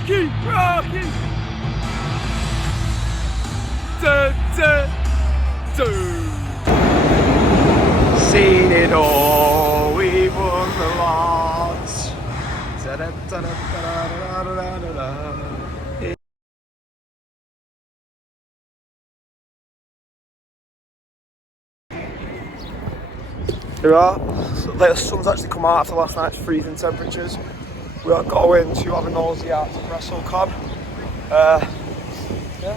Rocky, Rocky. Seen it all, we've won the lots. Here we are. So the sun's actually come out after last night's freezing temperatures. We are going to have a nosy at WrestleCon. Yeah,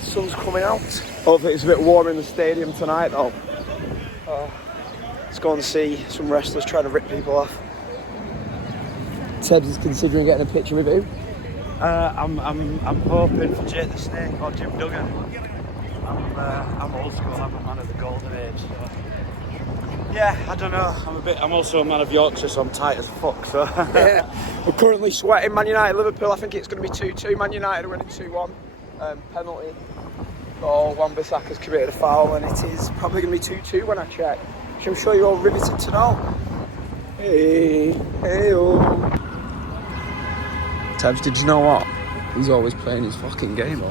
the sun's coming out. Hopefully it's a bit warmer in the stadium tonight though. Let's go and see some wrestlers trying to rip people off. Sebs is considering getting a picture with who? I'm hoping for Jake the Snake or Jim Duggan. I'm old school. I'm a man of the golden age. So. Yeah, I don't know. I'm also a man of Yorkshire, so I'm tight as fuck. So Yeah. We're currently sweating. Man United, Liverpool. I think it's going to be 2-2. Man United are winning 2-1. Penalty. Oh, Wan-Bissaka's committed a foul, and it is probably going to be 2-2 when I check. Which I'm sure you're all riveted to know. Hey, hey, oh. Tabs, did you know what? He's always playing his fucking game.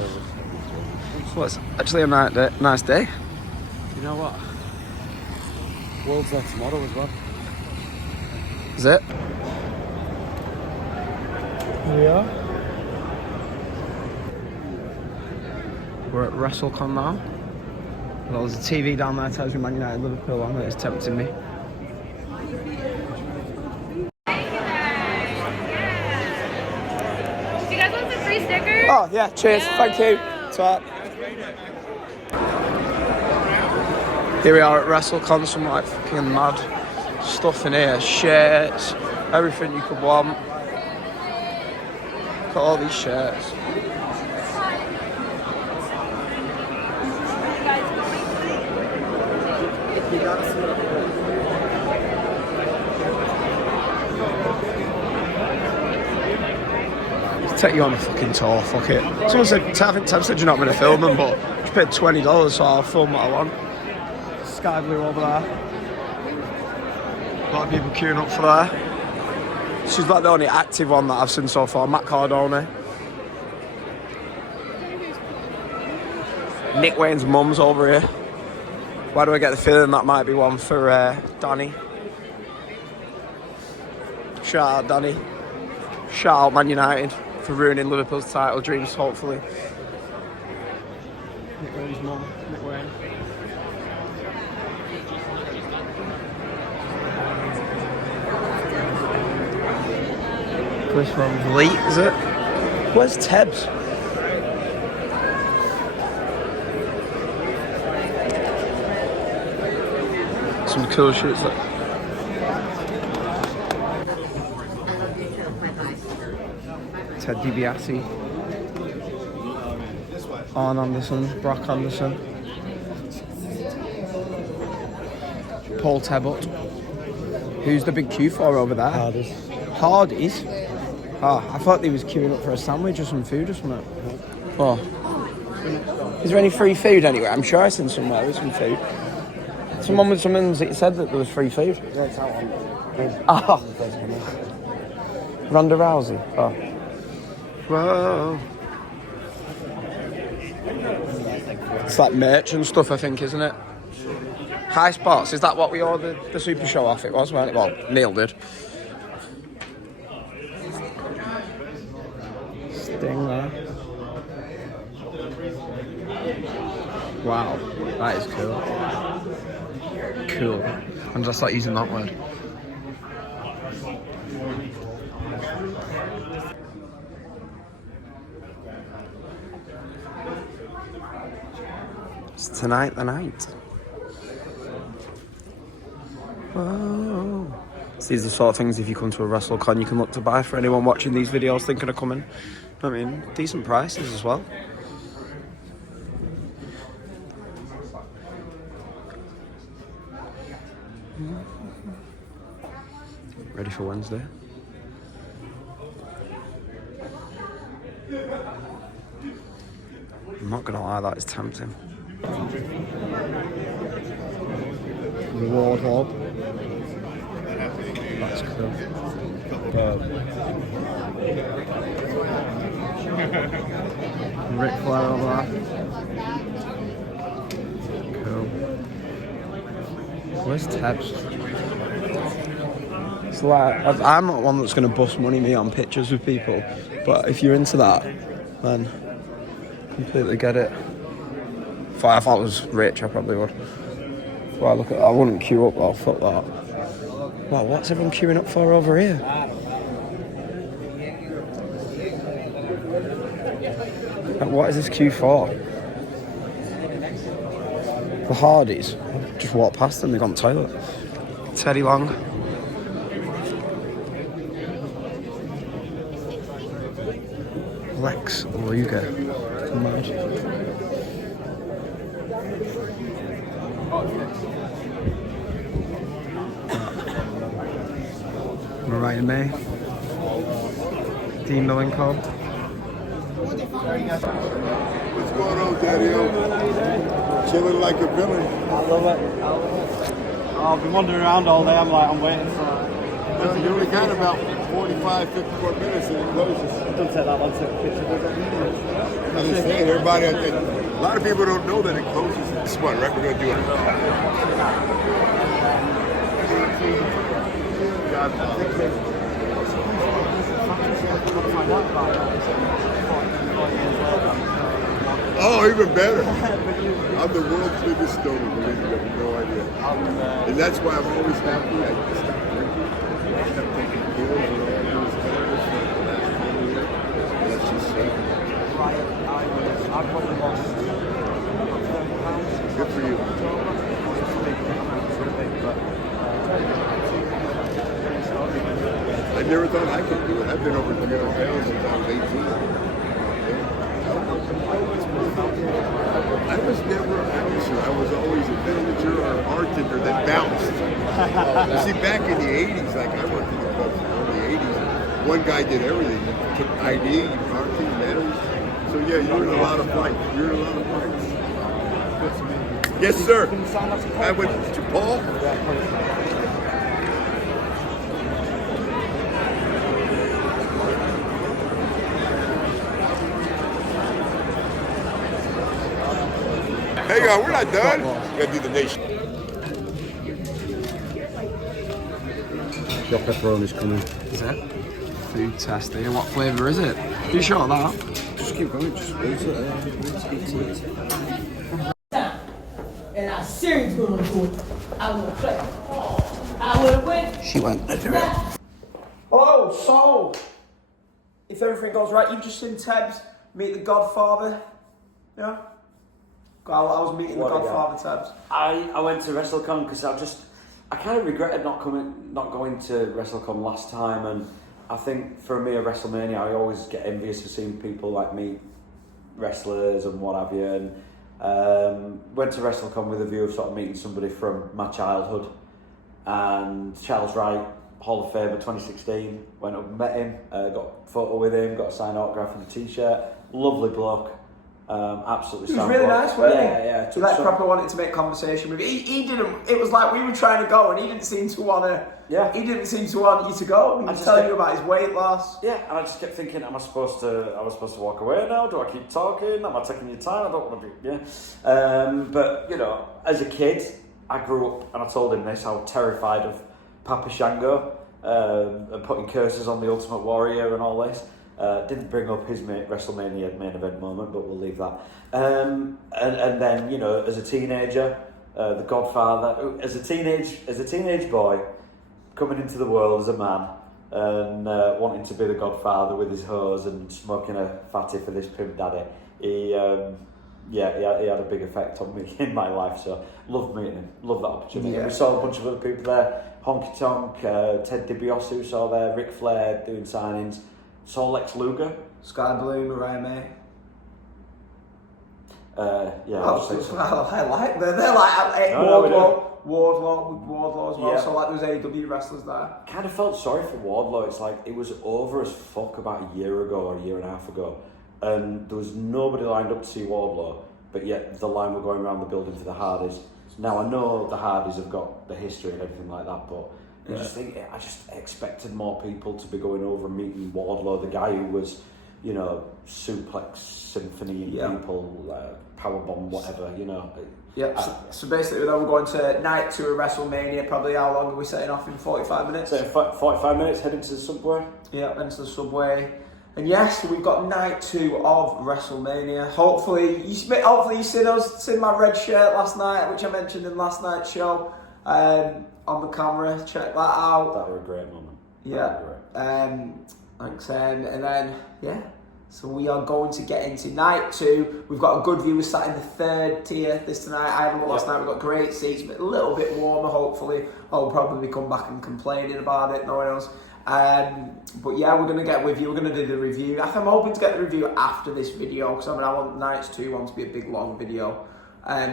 So it's actually a nice day. you know what? World's there tomorrow as well. Is it? Here we are. We're at WrestleCon now. Well, there's a TV down there tells me Man United Liverpool on it. It's tempting me. Do you guys want some free stickers? Oh yeah, cheers, thank you. So, here we are at WrestleCon, some like fucking mad stuff in here, shirts, everything you could want. Got all these shirts. Take you on a fucking tour, fuck it. Someone said, I think Tab said you're not going to film them, but I paid $20, so I'll film what I want. Sky blue over there. A lot of people queuing up for there. She's like the only active one that I've seen so far, Matt Cardone. Nick Wayne's mum's over here. Why do I get the feeling that might be one for Danny? Shout out Danny. Shout out Man United for ruining Liverpool's title dreams, hopefully. Nick Wayne's mum, Nick Wayne. Chris from Fleet, is it? Where's Tebs? Some cool shirts like. Ted DiBiase, Arn Anderson, Brock Anderson, Paul Tebbutt. Who's the big queue for over there? Hardy's. Hardy's? Oh, I thought they was queuing up for a sandwich or some food or something. Oh. Is there any free food anywhere? I'm sure I seen somewhere with some food. Someone said that there was free food. Yeah, it's that one. Oh. Ronda Rousey. Oh. Whoa. It's like merch and stuff, I think, isn't it? High Spots, is that what we ordered the Super Show off? It was, wasn't it? Well, Neil did. Sting there. Wow, that is cool. Cool. I'm just like using that word. It's tonight the night. Whoa. So these are the sort of things, if you come to a WrestleCon, you can look to buy for anyone watching these videos thinking of coming. I mean, decent prices as well. Ready for Wednesday? I'm not gonna lie, that is tempting. The Warthog. That's cool. Superb. Ric Flair over there. Cool. Where's Tebs? It's like, I'm not one that's going to bust money me on pictures with people, but if you're into that, then completely get it. If I thought I was rich, I probably would. Well, I wouldn't queue up though, fuck that. Wow, what's everyone queuing up for over here? What is this queue for? The Hardys. Just walked past them, they got on the toilet. Teddy Long. Lex Luger. Mad. Mariah May. Dean Malenko. What's going on, Daddy-O? Chilling like a villain. I love it. Oh, I've been wandering around all day. I'm waiting for it. You only got about 45, 50 more minutes and it closes. It doesn't take that long to take a picture, does it? I'm just saying, everybody, a lot of people don't know that it closes. This is what, right? We're going to do it. Oh, even better. I'm the world's biggest stoner, believe me, you have no idea. And that's why I'm always happy. I stopped drinking. I kept taking pills and all I do is cannabis for the last 20 years. And that's just safe. I probably lost Good for you. I never thought I could do it. I've been over 300 pounds since I was 18. I was never a bouncer. I was always a manager or a bartender that bounced. You see, back in the 80s, like I worked in the club in the 80s, one guy did everything. He took ID, parking, manners. So yeah, you're in a lot of fights. You're in a lot of fights. Yes, sir. I went to Paul. Hang on, we're not done. We gotta do the nation. Your pepperoni's coming. Is it? Food tasty. And what flavour is it? You sure of that? Just keep going, just wait till it. And I seriously gonna do it. I would have played. I would have went. She went. Oh, so if everything goes right, you've just seen Tebs meet the Godfather. Yeah? I was meeting the Godfather, Tebs. I went to WrestleCon because I kind of regretted not going to WrestleCon last time, and I think for me at WrestleMania I always get envious of seeing people like me, wrestlers and what have you, and went to WrestleCon with a view of sort of meeting somebody from my childhood, and Charles Wright, Hall of Famer 2016, went up and met him, got a photo with him, got a signed autograph and a t-shirt, lovely bloke. Absolutely. He was really nice, wasn't he? Yeah. He like proper wanted to make conversation with you. He didn't. It was like we were trying to go, and he didn't seem to want to. Yeah. He didn't seem to want you to go. He was telling you about his weight loss. Yeah, and I just kept thinking, am I supposed to walk away now? Do I keep talking? Am I taking your time? I don't want to be. Yeah. But you know, as a kid, I grew up, and I told him this. I was terrified of Papa Shango and putting curses on the Ultimate Warrior and all this. Didn't bring up his WrestleMania main event moment, but we'll leave that. And then, you know, as a teenager, the Godfather, as a teenage boy, coming into the world as a man and wanting to be the Godfather with his hose and smoking a fatty for this pimp daddy, he had a big effect on me in my life. So loved meeting him, loved that opportunity. Yeah. We saw a bunch of other people there, Honky Tonk, Ted DiBiase saw there, Ric Flair doing signings. Saw Lex Luger. Sky Blue, Mariah May. I like they're like Wardlow as well. Yeah. So like there's AEW wrestlers there. Kind of felt sorry for Wardlow. It's like it was over as fuck about a year ago or a year and a half ago, and there was nobody lined up to see Wardlow, but yet the line were going around the building for the Hardys. Now I know the Hardys have got the history and everything like that, but I just expected more people to be going over and meeting Wardlow, the guy who was, you know, suplex symphony people, powerbomb, whatever, you know. Yep. So basically, then we're going to night 2 of WrestleMania. Probably how long are we setting off in? 45 minutes. So 45 minutes heading to the subway. Yeah, into the subway. And yes, we've got night 2 of WrestleMania. Hopefully you've seen my red shirt last night, which I mentioned in last night's show, on the camera. Check that out. That was a great moment. Yeah. Thanks. And then so we are going to get into night 2. We've got a good view. We're sat in the 3rd tier this tonight. I had one last night. We've got great seats, but a little bit warmer. Hopefully, I'll probably come back and complaining about it. No one else. But yeah, we're going to get with you. We're going to do the review. I'm hoping to get the review after this video because I want nights 2 to be a big long video.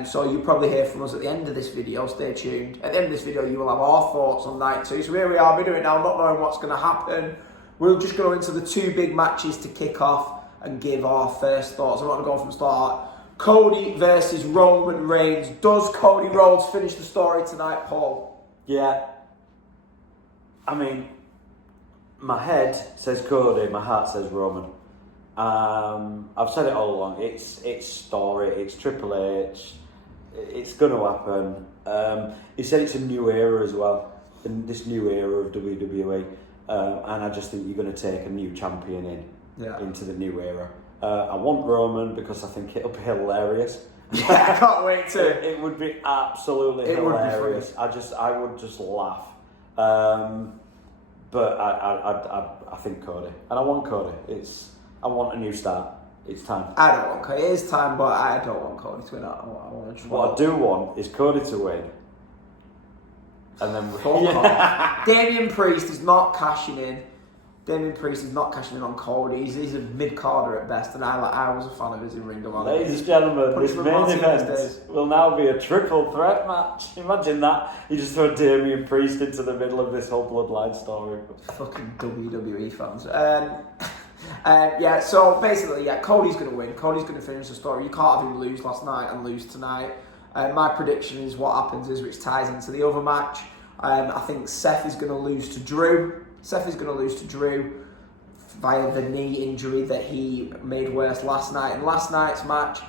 So you'll probably hear from us at the end of this video. Stay tuned. At the end of this video, you will have our thoughts on night 2. So here we are. We're doing it now, not knowing what's going to happen. We'll just go into the 2 big matches to kick off and give our first thoughts. I'm not going to go from the start. Cody versus Roman Reigns. Does Cody Rhodes finish the story tonight, Paul? Yeah. I mean, my head says Cody, my heart says Roman. I've said it all along. It's story. It's Triple H. It's going to happen. He said it's a new era as well. This new era of WWE. And I just think you're going to take a new champion into the new era. I want Roman because I think it'll be hilarious. Yeah, I can't wait to. It would be absolutely hilarious. I would just laugh. But I think Cody, and I want Cody. I want a new start. It's time. I don't want Cody. It is time, but I don't want Cody to win. I want to. What I do want is Cody to win. And then Damian Priest is not cashing in. Damian Priest is not cashing in on Cody. He's a mid-carder at best, and I was a fan of his in Ring of Honor. Ladies and gentlemen, this main event will now be a triple threat match. Imagine that. You just throw Damian Priest into the middle of this whole bloodline story. Fucking WWE fans. So basically, Cody's going to win. Cody's going to finish the story. You can't have him lose last night and lose tonight. My prediction is what happens is, which ties into the other match. I think Seth is going to lose to Drew. Via the knee injury that he made worse last night. In last night's match,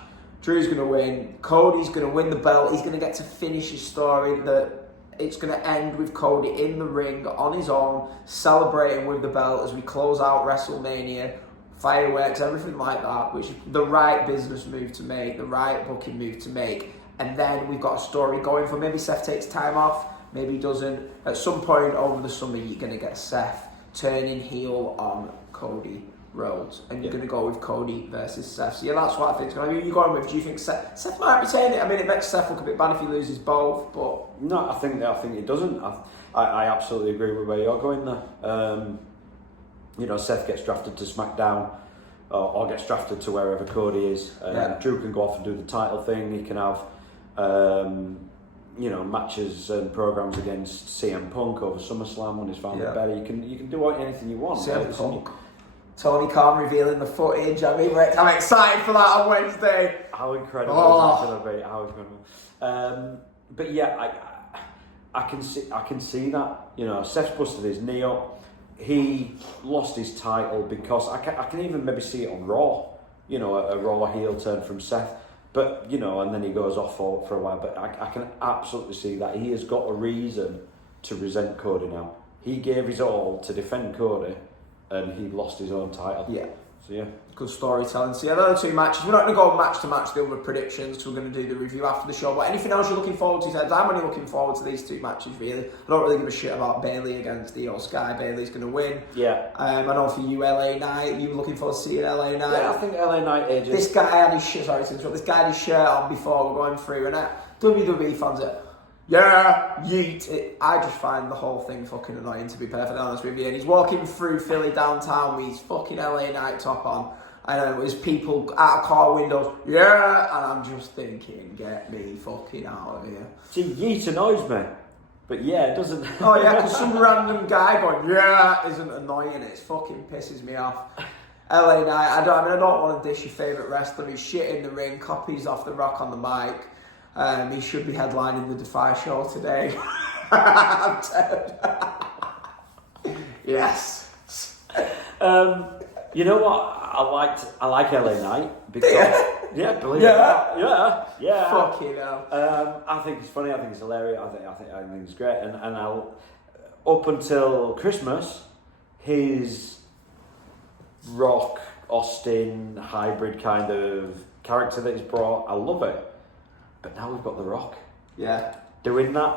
Drew's going to win. Cody's going to win the belt. He's going to get to finish his story. That it's going to end with Cody in the ring on his own, celebrating with the belt as we close out WrestleMania. Fireworks, everything like that, which is the right business move to make, the right booking move to make. And then we've got a story going for maybe Seth takes time off, maybe he doesn't. At some point over the summer, you're going to get Seth turning heel on Cody Rhodes. And you're going to go with Cody versus Seth. So that's what I think. I mean, you're going with, do you think Seth might retain it? I mean, it makes Seth look a bit bad if he loses both, but... No, I think it doesn't. I absolutely agree with where you're going there. Seth gets drafted to SmackDown, or gets drafted to wherever Cody is. Drew can go off and do the title thing. He can have... matches and programs against CM Punk over SummerSlam when he's found it better. You can do anything you want. CM Punk. Tony Khan revealing the footage. I mean, I'm excited for that on Wednesday. How incredible is that going to be? How incredible. But yeah, I can see that. Seth's busted his knee up. He lost his title because I can even maybe see it on Raw. A Raw heel turn from Seth. But, and then he goes off for a while. But I can absolutely see that. He has got a reason to resent Cody now. He gave his all to defend Cody, and he lost his own title. Yeah. So, yeah. Good storytelling. So, the other 2 matches. We're not going to go match to match the other predictions, because we're going to do the review after the show. But anything else you're looking forward to, Ted? I'm only looking forward to these 2 matches, really. I don't really give a shit about Bayley against Io Sky. Bayley's going to win. Yeah. I know for you, LA Knight, you were looking forward to seeing LA Knight. Yeah, I think LA Knight ages. This guy had his shirt, sorry to interrupt, this guy had his shirt on before we're going through, and WWE fans are, yeet. I just find the whole thing fucking annoying, to be perfectly honest with you. And he's walking through Philly downtown with his fucking LA Knight top on. I know, there's people out of car windows, and I'm just thinking, get me fucking out of here. See, yeet annoys me, but it doesn't. Oh yeah, because some random guy going, isn't annoying, it fucking pisses me off. LA Knight, I don't want to dish your favourite wrestler, he's shit in the ring, copies off the Rock on the mic. He should be headlining the Defy show today. I'm dead. Yes. You know what? I like LA Knight because believe it or Yeah. not, yeah. Fucking hell. I think it's funny. I think it's hilarious. I think it's great. And I'll up until Christmas, his rock Austin hybrid kind of character that he's brought, I love it. But now we've got The Rock Yeah. doing that,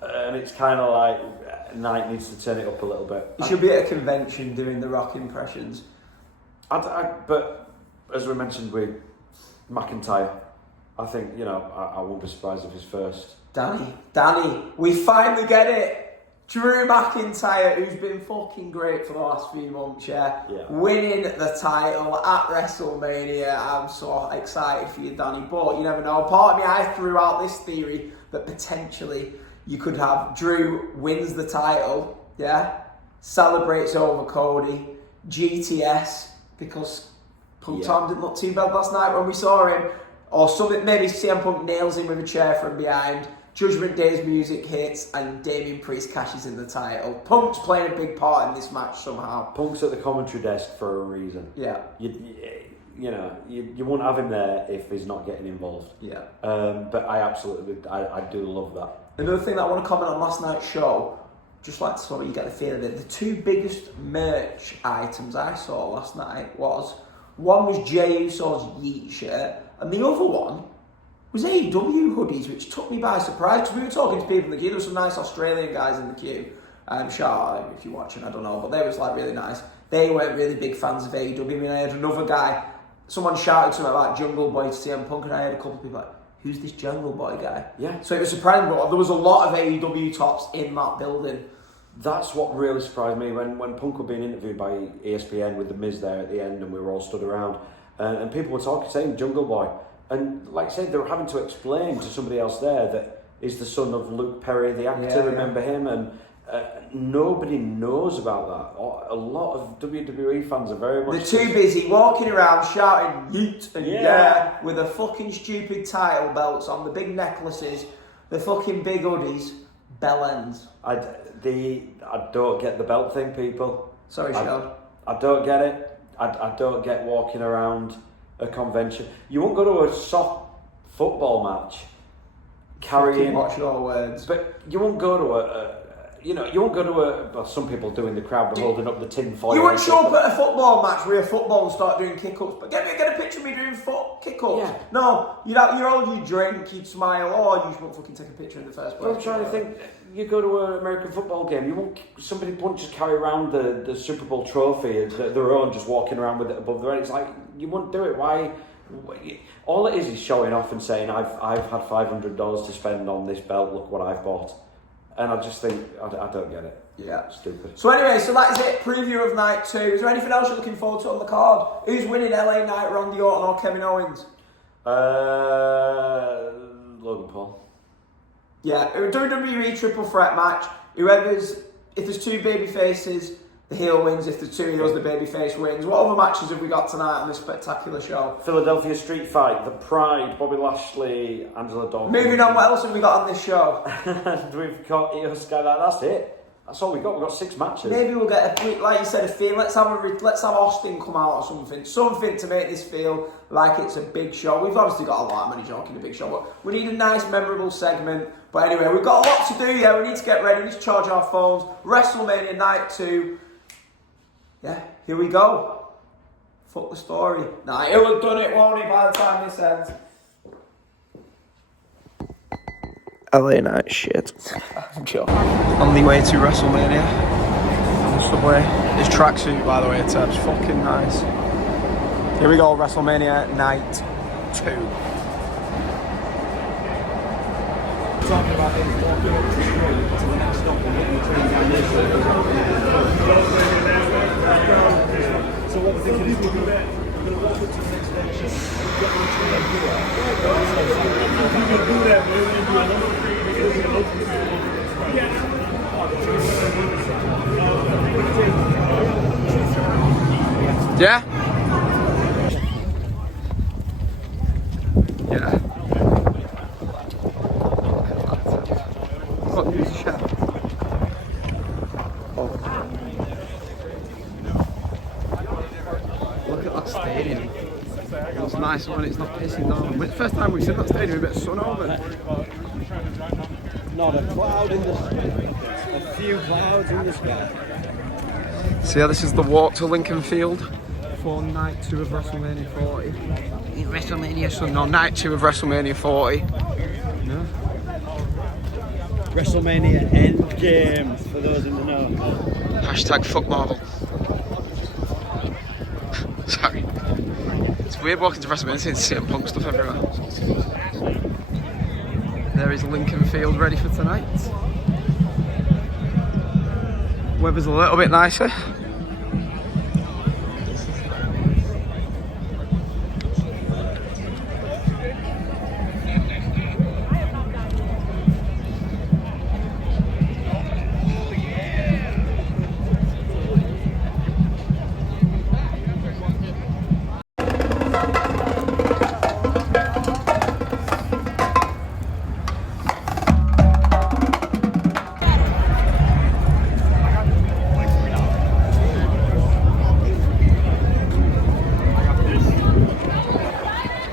and it's kind of like Knight needs to turn it up a little bit. You should be at a convention doing the Rock impressions. But as we mentioned with McIntyre, I think, you know, I won't be surprised if his first. Danny, we finally get it. Drew McIntyre, who's been fucking great for the last few months, winning the title at WrestleMania. I'm so excited for you, Danny, but you never know. Part of me, I threw out this theory that potentially you could have Drew wins the title, celebrates over Cody, GTS, because Punk Tom didn't look too bad last night when we saw him, or something. Maybe CM Punk nails him with a chair from behind, Judgment Day's music hits, and Damian Priest cashes in the title. Punk's playing a big part in this match somehow. Punk's at the commentary desk for a reason. Yeah. You won't have him there if he's not getting involved. Yeah. But I do love that. Another thing that I want to comment on last night's show, just like to sort of you get the feeling that the two biggest merch items I saw last night was, one was Jey Uso's Yeet shirt, and the other one was AEW hoodies, which took me by surprise, because we were talking to people in the queue. There were some nice Australian guys in the queue. Shout out if you're watching, I don't know, but they was like really nice. They weren't really big fans of AEW. I mean, I had another guy, someone shouted something about Jungle Boy to CM Punk, and I had a couple of people like, who's this Jungle Boy guy? Yeah. So it was surprising, but there was a lot of AEW tops in that building. That's what really surprised me when Punk was being interviewed by ESPN with The Miz there at the end, and we were all stood around, and people were talking, saying Jungle Boy. And like I said, they were having to explain to somebody else there that he's the son of Luke Perry, the actor, remember him? And nobody knows about that. A lot of WWE fans are very much... They're too busy walking around shouting yeet and with the fucking stupid title belts on, the big necklaces, the fucking big hoodies, bell ends. I don't get the belt thing, people. Sorry, Sean. I don't get it. I don't get walking around a convention. You won't go to a soft football match carrying... Watch your words. But you won't go to well, some people do in the crowd, but holding up the tin foil. You wouldn't show up at a football match with a football and start doing kick-ups, but get a picture of me doing kick-ups. Yeah. No, you'd hold your drink, you'd smile, or you just won't fucking take a picture in the first place. I'm trying to think, you go to an American football game, somebody won't just carry around the Super Bowl trophy, their own, just walking around with it above their head. It's like, you wouldn't do it. Why? All it is showing off and saying, I've had $500 to spend on this belt, look what I've bought. And I just think, I don't get it. Yeah. Stupid. So anyway, so that is it. Preview of night 2. Is there anything else you're looking forward to on the card? Who's winning LA Knight, Randy Orton or Kevin Owens? Logan Paul. Yeah, a WWE triple threat match. If there's two baby faces, the heel wins. If there's two heels, the baby face wins. What other matches have we got tonight on this spectacular show? Philadelphia Street Fight, The Pride, Bobby Lashley, Angela Dawkins. Moving on, what else have we got on this show? We've got Io Sky. That's it. That's all we've got. We've got 6 matches. Maybe we'll get like you said, a feel. Let's have Austin come out or something to make this feel like it's a big show. We've obviously got a lot of money joking a big show, but we need a nice, memorable segment. But anyway, we've got a lot to do. Yeah, we need to get ready. We need to charge our phones. WrestleMania Night 2. Yeah, here we go. Fuck the story. Nah, he'll have done it, won't he, by the time this ends? LA Knight shit. I'm joking. On the way to WrestleMania. On the subway. His tracksuit, by the way, it's fucking nice. Here we go, WrestleMania Night 2. Talking about him walking up the street to the next stop and getting turned down this way. So what we're thinking is we're going to walk up to the next station, get on to the door. If you can do that, we're going to do another. Yeah? Yeah. What news shot? Oh. that stadium. It's nice when it's not pissing down. It's the first time we've seen that stadium with a bit of sun over it. Not a cloud in the sky. A few clouds in the sky. So yeah, this is the walk to Lincoln Field for night 2 of WrestleMania 40. WrestleMania, so no, night 2 of WrestleMania 40. No. WrestleMania Endgame, for those in the know. Hashtag fuck Marvel. Sorry. It's weird walking to WrestleMania and seeing CM Punk stuff everywhere. There is Lincoln Field ready for tonight. Weather's a little bit nicer.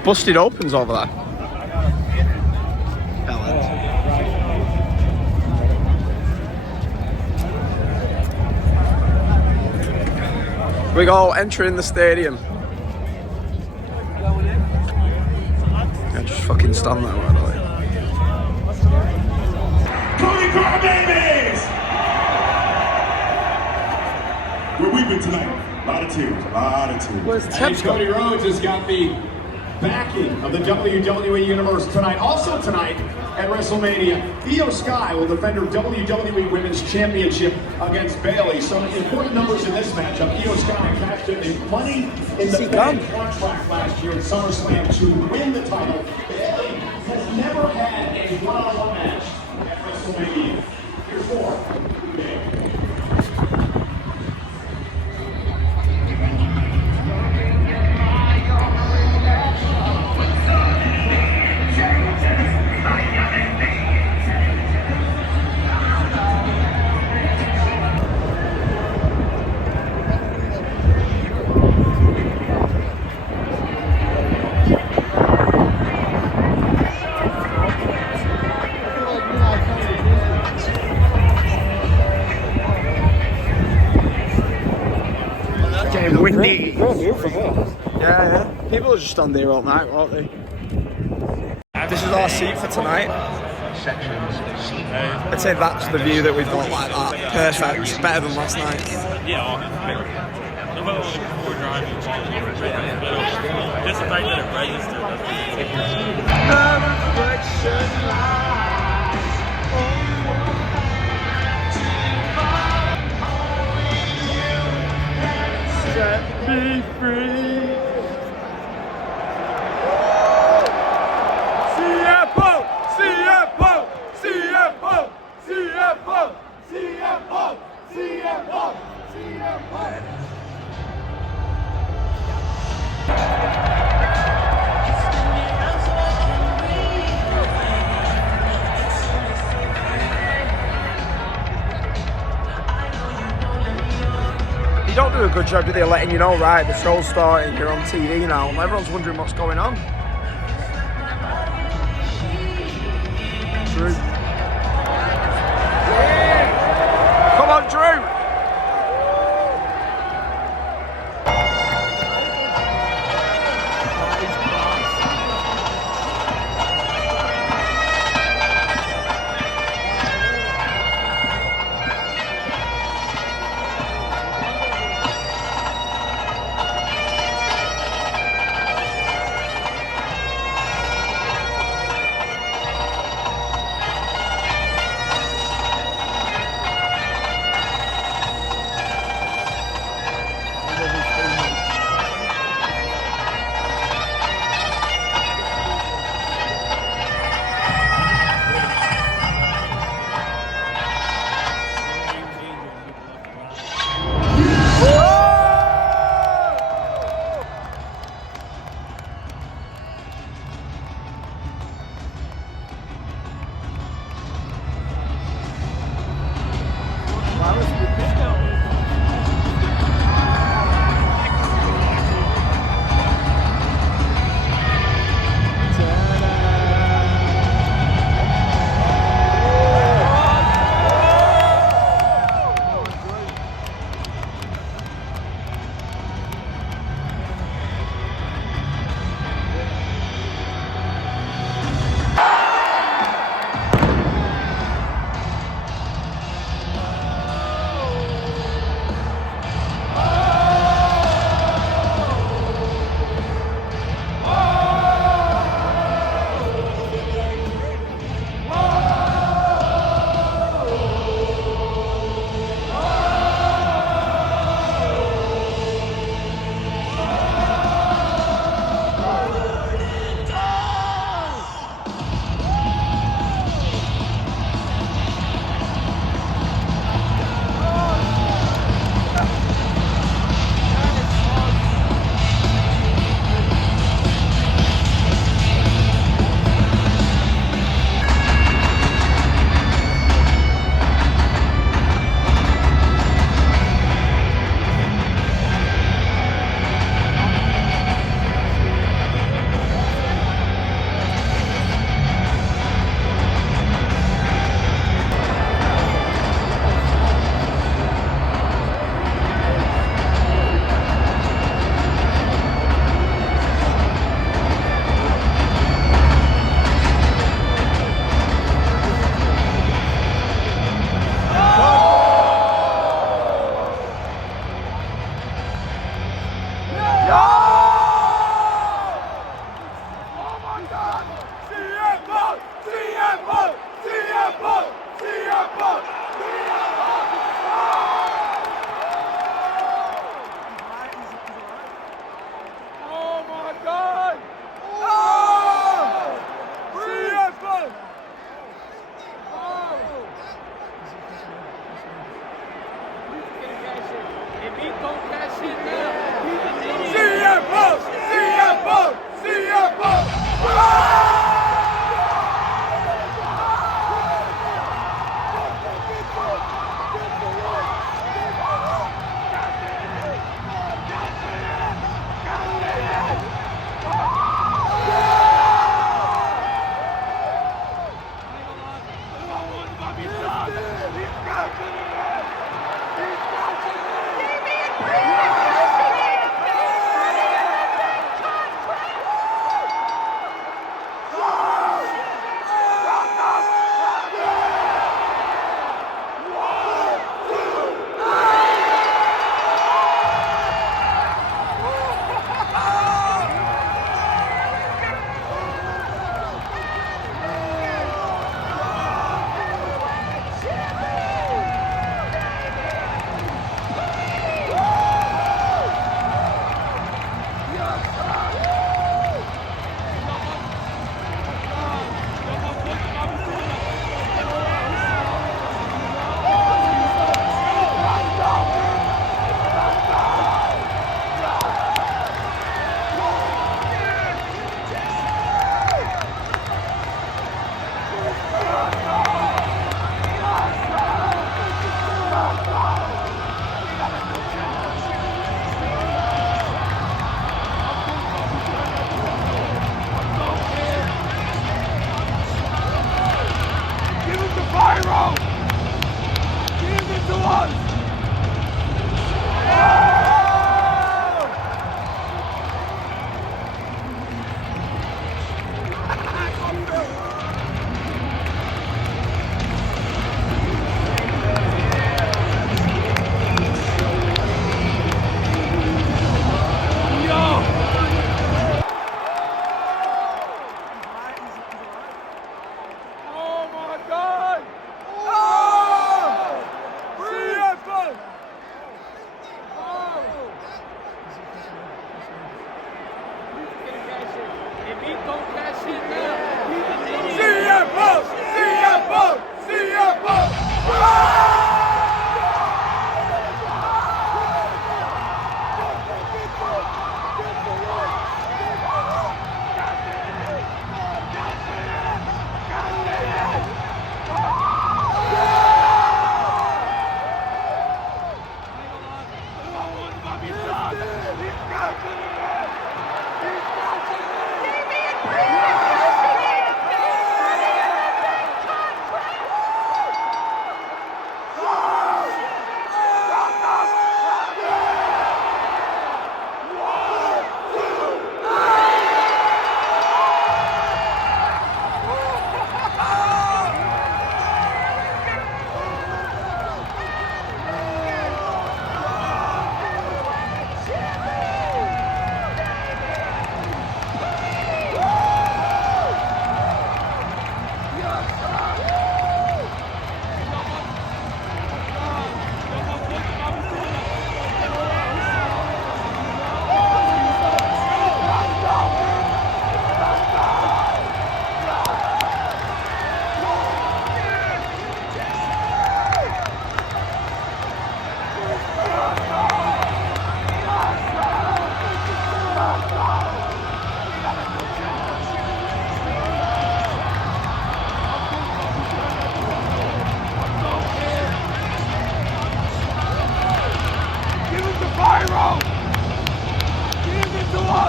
Busted Opens over there. We go entering the stadium. Yeah, just fucking stand that way. Cody Car babies! We're weeping tonight. A lot of tears. Where's And Teb's Cody Rhodes has got the backing of the WWE Universe tonight. Also tonight at WrestleMania, Io Sky will defend her WWE Women's Championship against Bayley. Some important numbers in this matchup. Io Sky cashed in the Money in the Bank contract last year at SummerSlam to win the title. Bayley has never had a one-on-one match at WrestleMania. Here's more. Getting windy. Yeah. People are just on there all night, won't they? This is our seat for tonight. I'd say that's the view that we've got like that. Perfect. Better than last night. Yeah, the way we're driving, just the fact that it Set me free. CM Punk! CM Punk! CM Punk! CM Punk! CM Punk! CM Punk! CM Punk! You don't do a good job, do they, letting you know, right, the show's starting, you're on TV now, and everyone's wondering what's going on. Drew. Come on, Drew!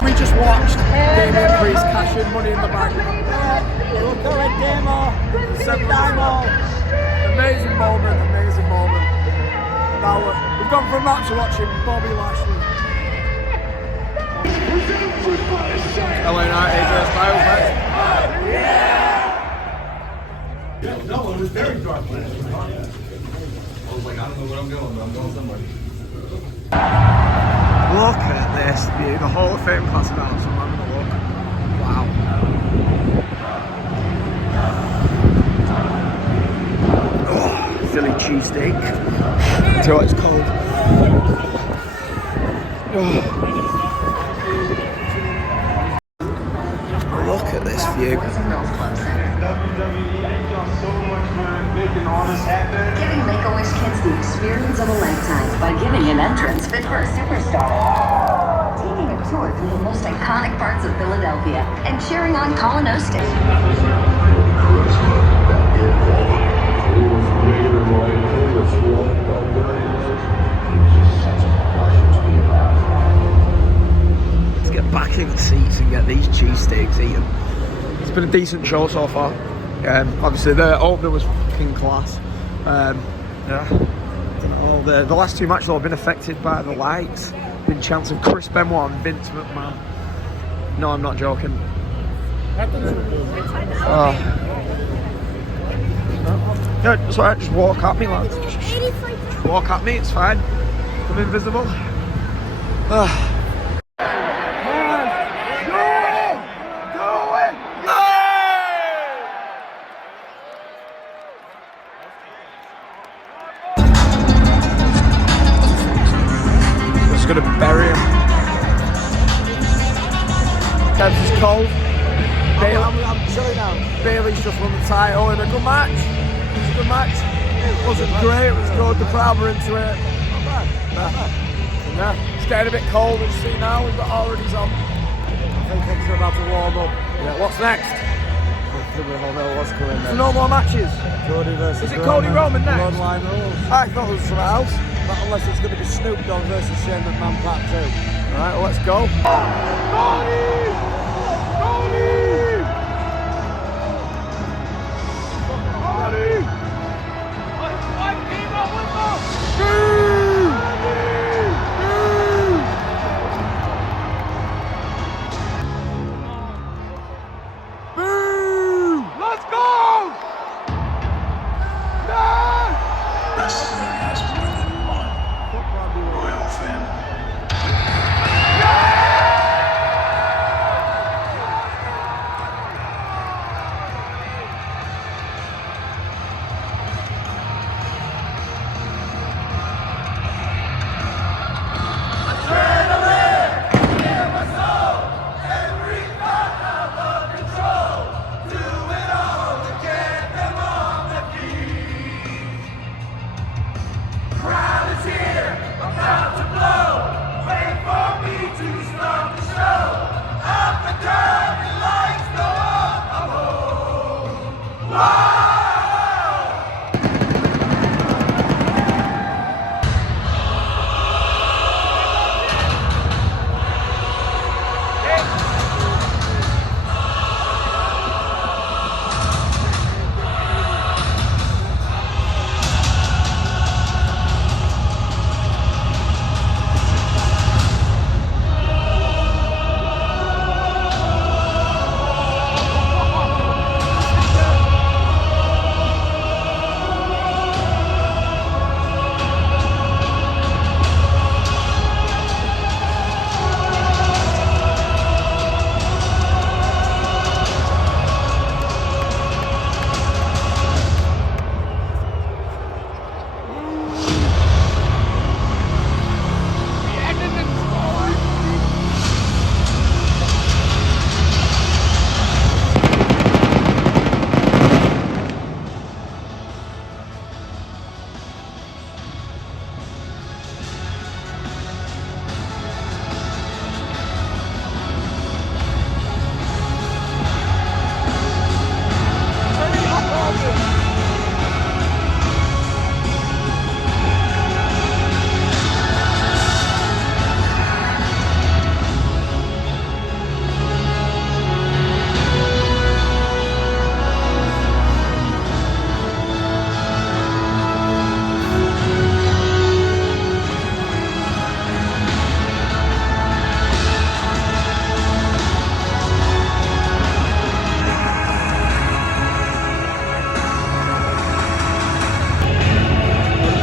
We just watched Damien Priest cash in Money in the Bank. Look at Demo. Amazing moment, amazing moment. Now we've gone from that to watching Bobby Lashley. LA Knight, AJ Styles next. No, it was very dark last night. I was like, I don't know where I'm going, but I'm going somewhere. Look at this view, the Hall of Fame class of house. I'm having a look. Wow. Oh, Philly cheesesteak. See what it's called. Oh. Look at this view. Giving Make-A-Wish kids the experience of a lifetime by giving an entrance fit for a superstar. Taking a tour through the most iconic parts of Philadelphia and cheering on Colonostic. Let's get back in the seats and get these cheesesteaks eaten. It's been a decent show so far. Obviously the opener was fucking class. Yeah, I don't know, the last two matches have been affected by the lights. Been chanting Chris Benoit and Vince McMahon. No, I'm not joking. Yeah, that's alright, just walk at me, lads. Just walk at me, it's fine. I'm invisible. Just gonna bury him. Debs is cold. I'm chilling now. Bailey's just won the title in a good match. It was a good match. It wasn't great, it was good. The crowd were into it. Not bad. Yeah. It's getting a bit cold, as you see now. We've got already on. I think things are about to warm up. Yeah, what's next? We all know what's going on. There's no more matches. Cody versus Is it Cody Roman next? Bloodline rules. I thought it was something else. Not unless it's going to be Snoop Dogg versus Shane McMahon Part 2. Alright, well, let's go. Wrestling has more than one royal family.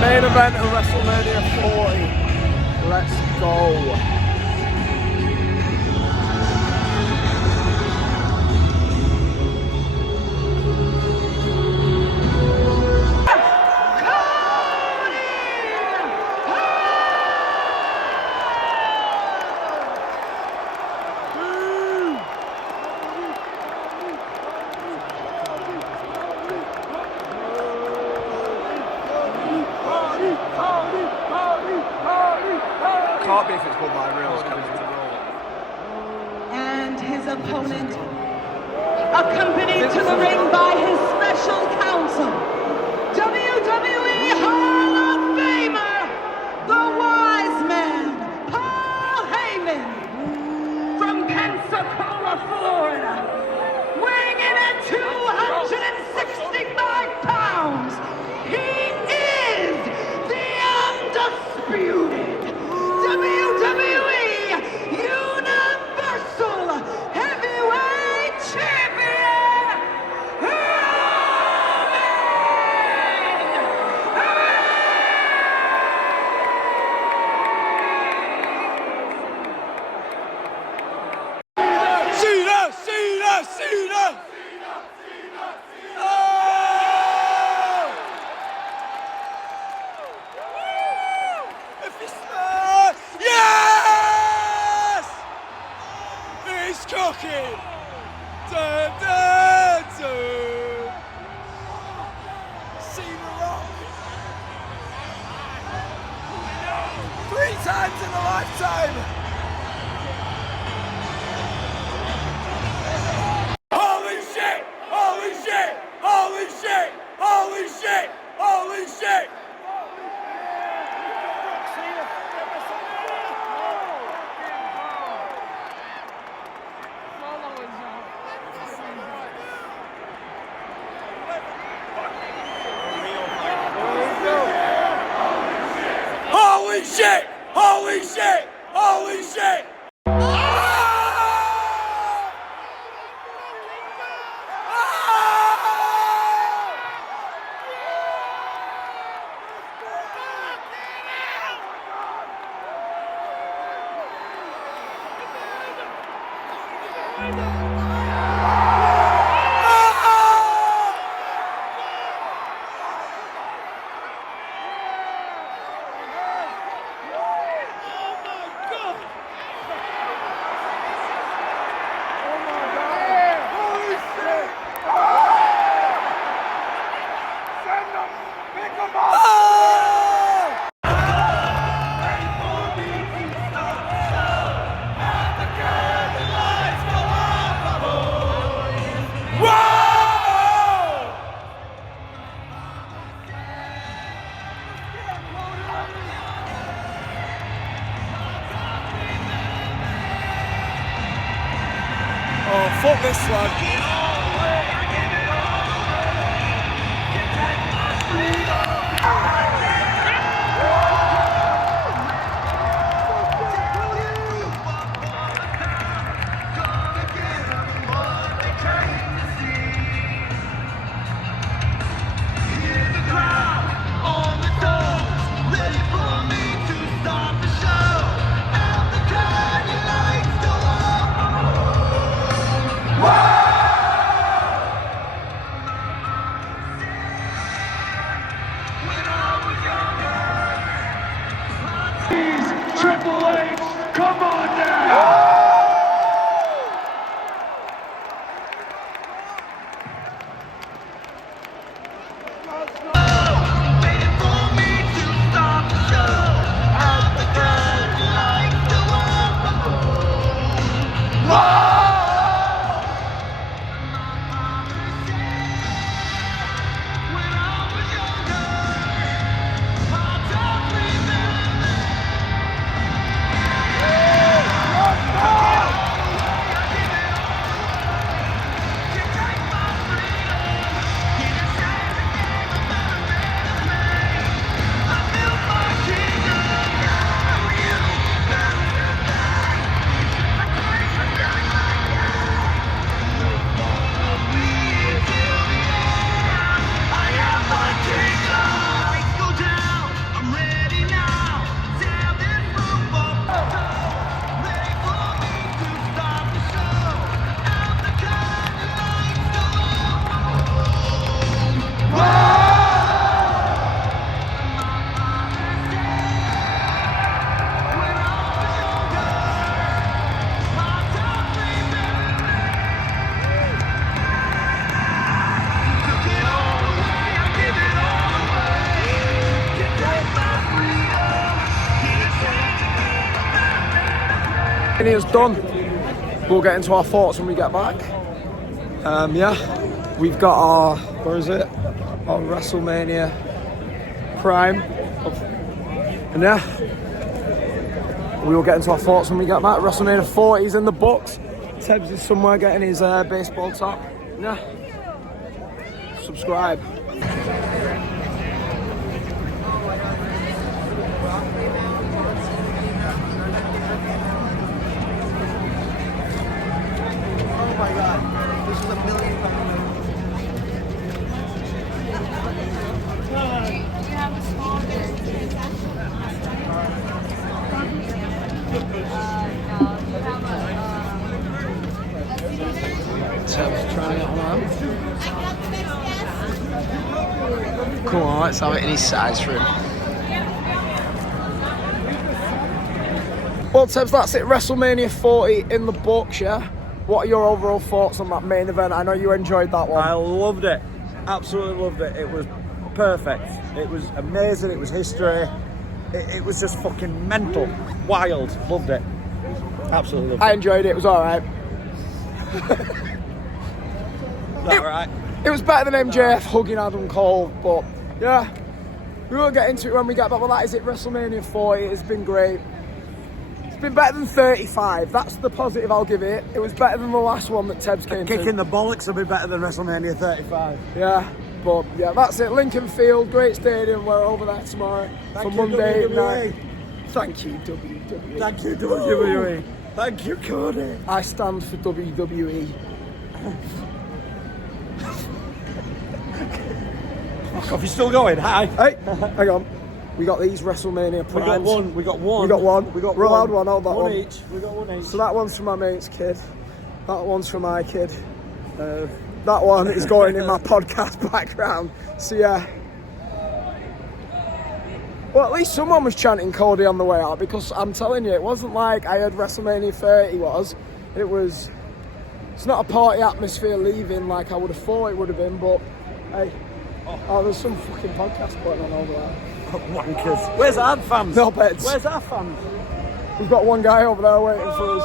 Main event of WrestleMania 40. Let's go. Party! can't be if it's bloodline rules. And his opponent, accompanied to the ring by his special counsel, WWE Hall of Famer, the Wise Man, Paul Heyman, from Pensacola, Florida, weighing in at 265 pounds. He is the undisputed WWE Universal Heavyweight Champion, Cena! Oh! If it's yes! He's cooking! Dun, dun, dun. Cena Rock! 3 times in a lifetime! Holy shit! Holy shit! Holy shit! Holy shit! Holy shit! Holy shit! Holy shit! Holy shit! Oh, fuck this one. Triple H, come on now! It's done. We'll get into our thoughts when we get back. Yeah, we've got our, where is it? Our WrestleMania Prime. And yeah, we will get into our thoughts when we get back. WrestleMania 40 is in the books. Tebs is somewhere getting his baseball top. Yeah. Subscribe. Oh my God, this is $1 million. You have a small Tebs trying it on. Come on, let's have it in his size for him. Well, Tebs, that's it. WrestleMania 40 in the books, yeah? What are your overall thoughts on that main event? I know you enjoyed that one. I loved it. Absolutely loved it. It was perfect. It was amazing. It was history. It was just fucking mental. Wild. Loved it. Absolutely loved it. I enjoyed it. It was alright. Alright. It was better than MJF hugging Adam Cole, but yeah, we will get into it when we get back. Well, that is it. WrestleMania 40. It's been great. It's been better than 35. That's the positive I'll give it. It was better than the last one that Tebs came to. Kicking the bollocks will be better than WrestleMania 35. Yeah, but yeah, that's it. Lincoln Field, great stadium. We're over there tomorrow for Monday night. Thank you, WWE. Thank you, WWE. Thank you, Cody. I stand for WWE. Fuck off, you're still going. Hi. Hey, hang on. We got these WrestleMania primes. We got one. We got one. We're allowed one. Hold that one each. We got one each. So that one's for my mate's kid. That one's for my kid. That one is going in my podcast background. So yeah. Well, at least someone was chanting Cody on the way out, because I'm telling you, it wasn't like I heard WrestleMania 30 was. It's not a party atmosphere leaving like I would have thought it would have been, but hey. Oh, there's some fucking podcast going on over there. Wankers. Where's our fans? No beds. Where's our fans? We've got one guy over there waiting for us.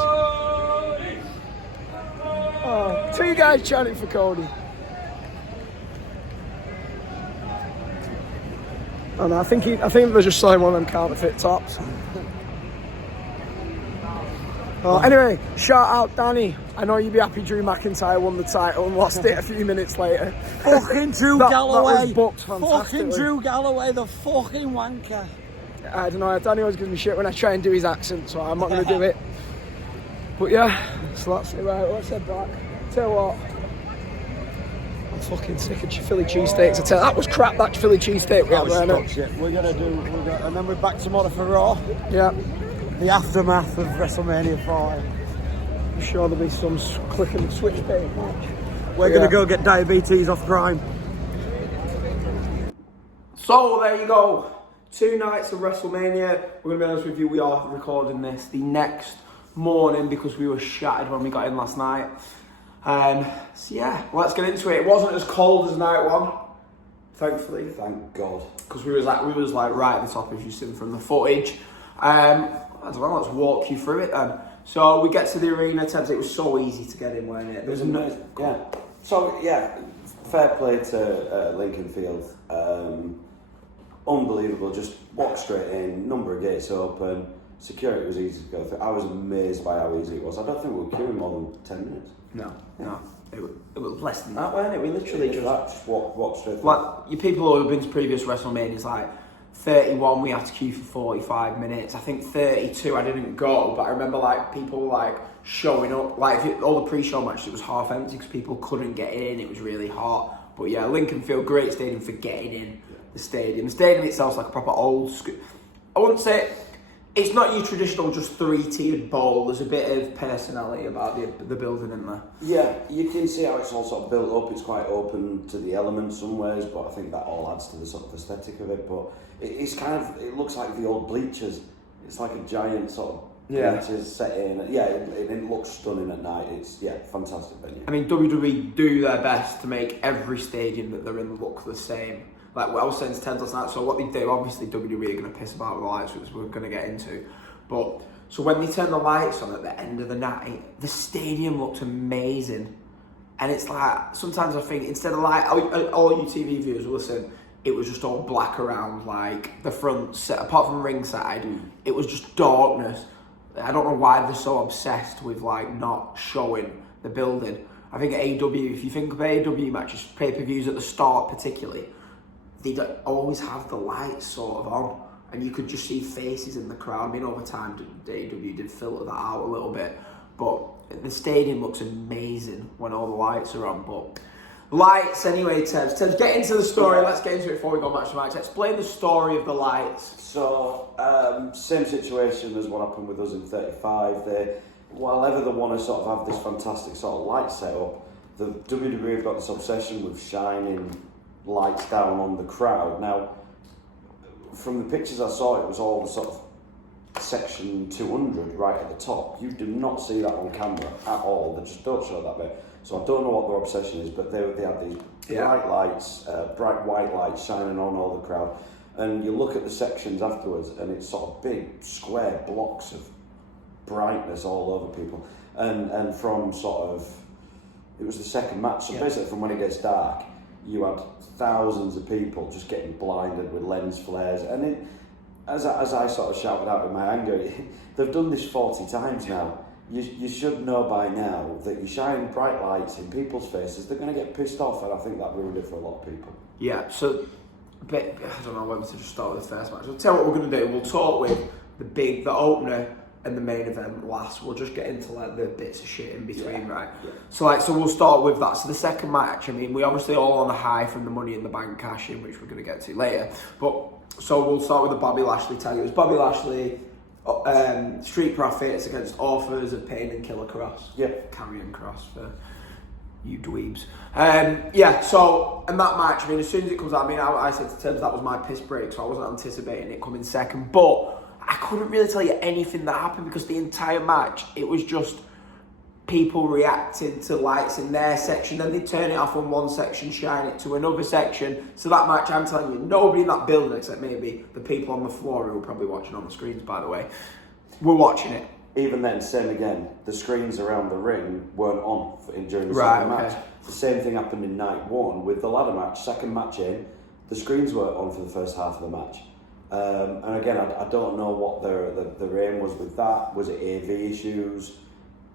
Oh, two guys chanting for Cody. And I think they're just selling one of them counterfeit tops. Anyway, shout out Danny. I know you'd be happy Drew McIntyre won the title and lost it a few minutes later. Fucking Drew Galloway. That was booked fantastically. Fucking Drew Galloway, the fucking wanker. I don't know, Danny always gives me shit when I try and do his accent, so I'm not going to do it. But yeah, so that's it. Right, let's head back. Tell you what, I'm fucking sick of Philly cheesesteaks. I tell you, that was crap, that Philly cheesesteak we had there. Shit. And then we're back tomorrow for Raw. Yeah. The aftermath of WrestleMania 40. I'm sure there'll be some click and switch page. We're going to go get diabetes off Prime. So there you go. 2 nights of WrestleMania. We're going to be honest with you, we are recording this the next morning because we were shattered when we got in last night. So yeah, let's get into it. It wasn't as cold as night one, thankfully. Thank God. Because we was like right at the top, as you've seen from the footage. I don't know, let's walk you through it then. So we get to the arena, Tebs, it was so easy to get in, wasn't it? It was amazing, yeah. So, yeah, fair play to Lincoln Field. Unbelievable, just walk straight in, number of gates open, security was easy to go through. I was amazed by how easy it was. I don't think we were queuing more than 10 minutes. No. It was less than that, wasn't it? We literally just walk straight through. Like, you people who have been to previous WrestleManias, like, 31 we had to queue for 45 minutes. I think 32 I didn't go, but I remember like people like showing up. Like all the pre-show matches, it was half empty because people couldn't get in. It was really hot. But yeah, Lincoln Field, great stadium for getting in the stadium. The stadium itself's like a proper old school. I wouldn't say it's not your traditional just 3-tiered bowl. There's a bit of personality about the building in there. Yeah, you can see how it's all sort of built up. It's quite open to the elements some ways, but I think that all adds to the sort of aesthetic of it. But it's kind of, it looks like the old bleachers. It's like a giant sort of bleachers set in. Yeah, it looks stunning at night. It's, fantastic venue. I mean, WWE do their best to make every stadium that they're in look the same. Like what I was saying to Ted last night, so what they do, obviously WWE are going to piss about the lights, which we're going to get into. But So when they turned the lights on at the end of the night, the stadium looked amazing. And it's like, sometimes I think, instead of like, all you TV viewers listen, it was just all black around, like, the front set, apart from ringside, it was just darkness. I don't know why they're so obsessed with, like, not showing the building. I think at AEW, if you think of AEW matches, pay-per-views at the start particularly, they always have the lights sort of on, and you could just see faces in the crowd. I mean, over time, AEW did filter that out a little bit, but the stadium looks amazing when all the lights are on. But lights, anyway, Tebs, get into the story. Let's get into it before we go match to match. Explain the story of the lights. So, same situation as what happened with us in 35. While ever they want to sort of have this fantastic sort of light setup, the WWE have got this obsession with shining lights down on the crowd. Now, from the pictures I saw, it was all the sort of section 200 right at the top. You do not see that on camera at all. They just don't show that bit. So I don't know what their obsession is, but they had these bright lights, bright white lights shining on all the crowd. And you look at the sections afterwards, and it's sort of big square blocks of brightness all over people. And from sort of, it was the second match. So basically, from when it gets dark, you had thousands of people just getting blinded with lens flares. And as I sort of shouted out in my anger, they've done this 40 times now. You should know by now that you shine bright lights in people's faces, they're going to get pissed off, and I think that ruined it for a lot of people. Yeah, so, I don't know whether to just start with the first match. I'll tell you what we're going to do. We'll talk with the opener and the main event last. We'll just get into like the bits of shit in between, right? Yeah. So we'll start with that. So the second match, I mean, we obviously all on the high from the Money in the Bank cash-in, which we're going to get to later. But, so we'll start with the Bobby Lashley tag. It was Bobby Lashley, Street Profits against Authors of Pain and Killer Cross. Yep. Karrion Kross for you dweebs. So, and that match, I mean, as soon as it comes out, I mean, I said to Tibbs that was my piss break, so I wasn't anticipating it coming second, but I couldn't really tell you anything that happened because the entire match, it was just people reacting to lights in their section, then they turn it off on one section, shine it to another section. So that match, I'm telling you, nobody in that building, except maybe the people on the floor who were probably watching on the screens, by the way, were watching it. Even then, same again, the screens around the ring weren't on during the second match. The same thing happened in night one with the ladder match. Second match in, the screens weren't on for the first half of the match. And again, I don't know what their aim was with that. Was it AV issues?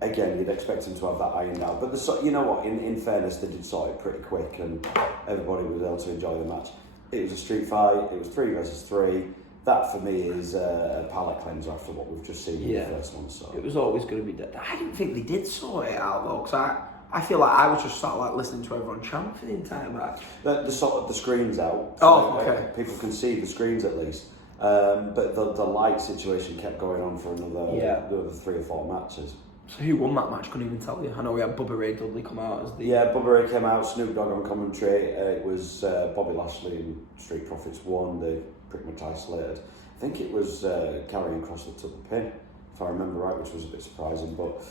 Again, you'd expect them to have that ironed out. But you know what, in fairness, they did sort it pretty quick and everybody was able to enjoy the match. It was a street fight, it was 3 versus 3. That for me is a palate cleanser after what we've just seen in the first one. So it was always going to be dead. I didn't think they did sort it out though, because I feel like I was just sat like listening to everyone chant for the entire match. The screens out. Oh, okay. People can see the screens at least. But the light situation kept going on for another 3 or 4 matches. So who won that match? Couldn't even tell you. I know we had Bubba Ray Dudley come out as the... Yeah, Bubba Ray came out, Snoop Dogg on commentary. It was Bobby Lashley and Street Profits won. They pretty much isolated. I think it was Karrion Kross that took the pin, if I remember right, which was a bit surprising. But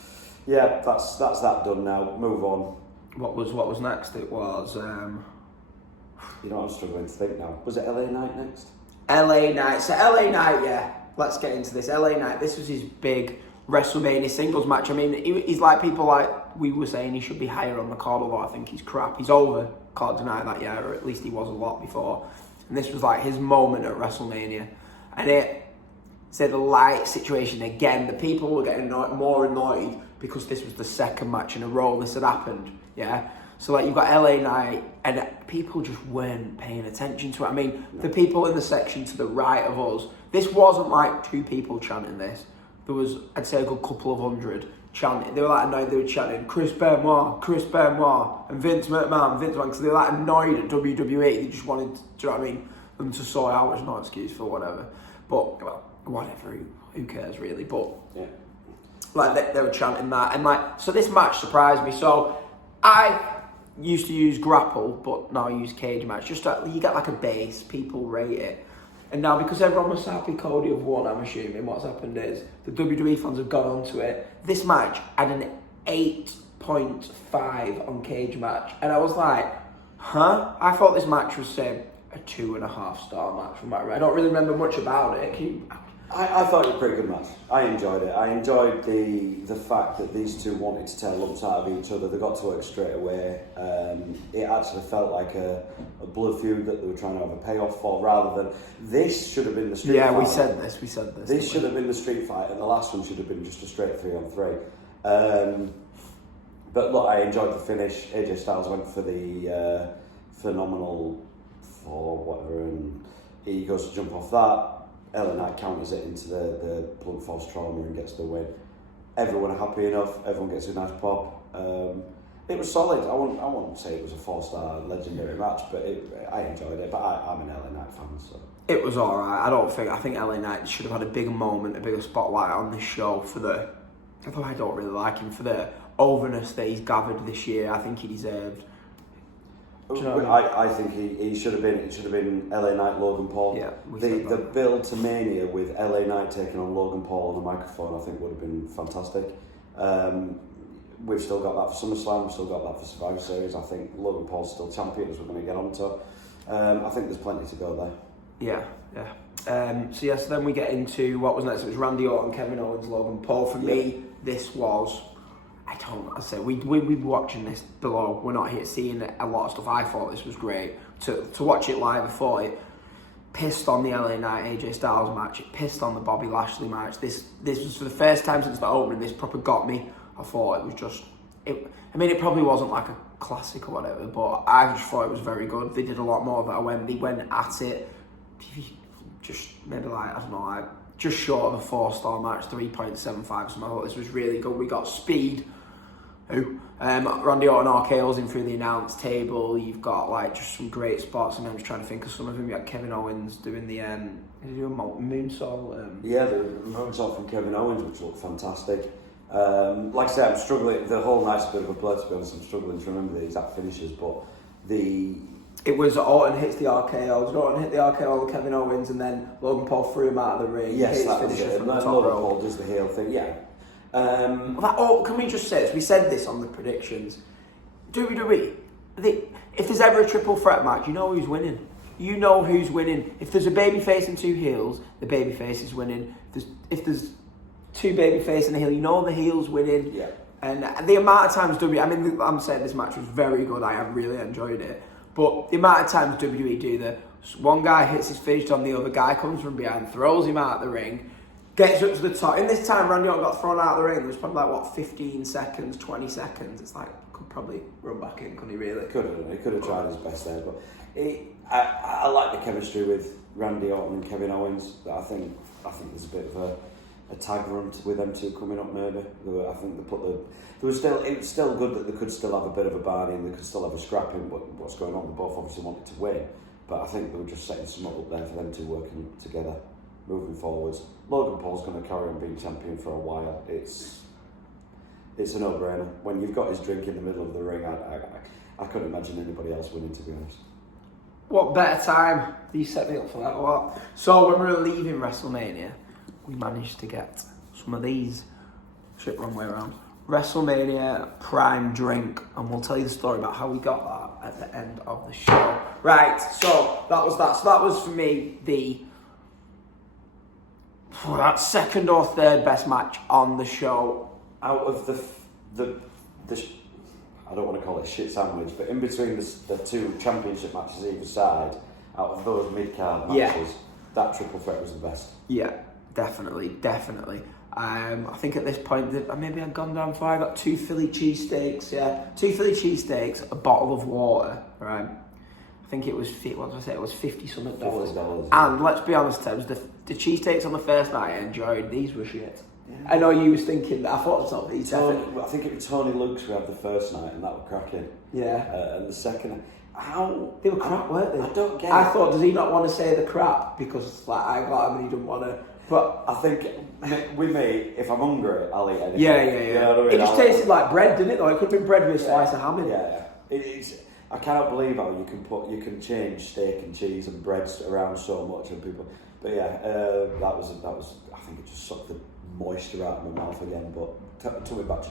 yeah, that's that done now. Move on. What was next? It was... You know, I'm struggling to think now. Was it LA Knight next? LA Knight. So LA Knight, yeah. Let's get into this. LA Knight, this was his big WrestleMania singles match. I mean, he's like people like we were saying he should be higher on the card, although I think he's crap. He's over, can't deny that, yeah, or at least he was a lot before. And this was like his moment at WrestleMania. And it said the light situation again, the people were getting more annoyed because this was the second match in a row this had happened, yeah? So like you've got LA Knight and people just weren't paying attention to it. I mean, the people in the section to the right of us, this wasn't like 2 people chanting this. There was, I'd say, a good couple of hundred chanting. They were like annoyed, they were chanting Chris Benoit, and Vince McMahon, because they were like annoyed at WWE. They just wanted, do you know what I mean, them to sort out, which is no excuse for whatever. But, well, whatever, who cares really? But, yeah. Like, they were chanting that. And like, so this match surprised me. So, I used to use Grapple, but now I use Cage Match. Just you get like a base, people rate it. And now, because everyone was happy Cody have won, I'm assuming what's happened is the WWE fans have gone onto it. This match had an 8.5 on Cage Match. And I was like, huh? I thought this match was, say, a 2.5 star match from my right. I don't really remember much about it. I thought it was a pretty good match. I enjoyed it. I enjoyed the fact that these two wanted to tear lumps out of each other. They got to work straight away. It actually felt like a blood feud that they were trying to have a payoff for, rather than this should have been the street fight. Yeah, we said this. This should have been the street fight, and the last one should have been just a straight 3-on-3. But look, I enjoyed the finish. AJ Styles went for the phenomenal 4, whatever, and he goes to jump off that. LA Knight counters it into the blunt force trauma and gets the win. Everyone happy enough. Everyone gets a nice pop. It was solid. I wouldn't say it was a 4-star legendary match, but I enjoyed it. But I'm an LA Knight fan, so. It was alright. I think LA Knight should have had a bigger moment, a bigger spotlight on this show although I don't really like him, for the overness that he's gathered this year. I think he deserved. You know I think he should have been. It should have been LA Knight, Logan Paul. Yeah, the build to Mania with LA Knight taking on Logan Paul on the microphone, I think would have been fantastic. We've still got that for SummerSlam. We've still got that for Survivor Series. I think Logan Paul's still champion, as we're going to get onto. I think there's plenty to go there. Yeah. So then we get into what was next. It was Randy Orton, Kevin Owens, Logan Paul. For me, this was. We were watching this below. We're not here seeing a lot of stuff. I thought this was great. To watch it live, I thought it pissed on the LA Knight AJ Styles match. It pissed on the Bobby Lashley match. This was for the first time since the opening. This proper got me. I thought it was just. It probably wasn't like a classic or whatever, but I just thought it was very good. They did a lot more of it when they went at it. Just maybe just short of a 4-star match, 3.75. So I thought this was really good. We got Speed. Randy Orton RKO's in through the announce table. You've got just some great spots, and I'm just trying to think of some of them. You got Kevin Owens doing the did he do a moonsault? Yeah, the moonsault from Kevin Owens, which looked fantastic. Like I said, I'm struggling. The whole night's a bit of a blur, to be honest. I'm struggling to remember the exact finishes, but it was Orton hits the RKO. Orton hit the RKO on Kevin Owens, and then Logan Paul threw him out of the ring. Yes, that was it. And then Logan Paul does the heel thing. Yeah. Can we just say this? We said this on the predictions. WWE, if there's ever a triple threat match, you know who's winning. You know who's winning. If there's a babyface and 2 heels, the babyface is winning. If there's 2 babyface and a heel, you know the heel's winning. Yeah. And the amount of times I'm saying this match was very good. I have really enjoyed it. But the amount of times WWE do one guy hits his finish on the other guy, comes from behind, throws him out of the ring, gets up to the top. In this time, Randy Orton got thrown out of the ring. There was probably 15 seconds, 20 seconds. It's could probably run back in, couldn't he really? He could have tried his best there. But I like the chemistry with Randy Orton and Kevin Owens. I think there's a bit of a tag run with them two coming up maybe. I think it was still good that they could still have a bit of a barney and they could still have a scrapping, but what's going on, they both obviously wanted to win. But I think they were just setting some up there for them two working together. Moving forwards, Logan Paul's going to carry on being champion for a while. It's a no-brainer. When you've got his drink in the middle of the ring, I couldn't imagine anybody else winning, to be honest. What better time? You set me up for that. What? So when we were leaving WrestleMania, we managed to get some of these. Wrong way around. WrestleMania Prime drink, and we'll tell you the story about how we got that at the end of the show. Right. So that was that. So that was for me that second or third best match on the show. Out of the I don't want to call it shit sandwich, but in between the 2 championship matches either side, out of those mid-card matches, that triple threat was the best. Yeah, definitely. I think at this point, maybe I'd gone down for, I got 2 Philly cheesesteaks, 2 Philly cheesesteaks, a bottle of water, right? I think it was, what did I say, it was $50-something. $50. And let's be honest, Tebs, the cheesesteaks on the first night I enjoyed, these were shit. Yeah. I know you was thinking that. I thought it's not these. I think it was Tony Luke's we had the first night, and that was cracking. Yeah. And the second, they were crap, weren't they? I don't get it. I thought, does he not want to say the crap because I got him and he didn't want to? But I think with me, if I'm hungry, I'll eat anything. Yeah. You know what I mean? It just tasted like bread, didn't it? Though it could have been bread with a slice of ham in it. Yeah. I cannot believe how you can change steak and cheese and breads around so much, and people. But yeah, that was. I think it just sucked the moisture out of my mouth again. But took me back to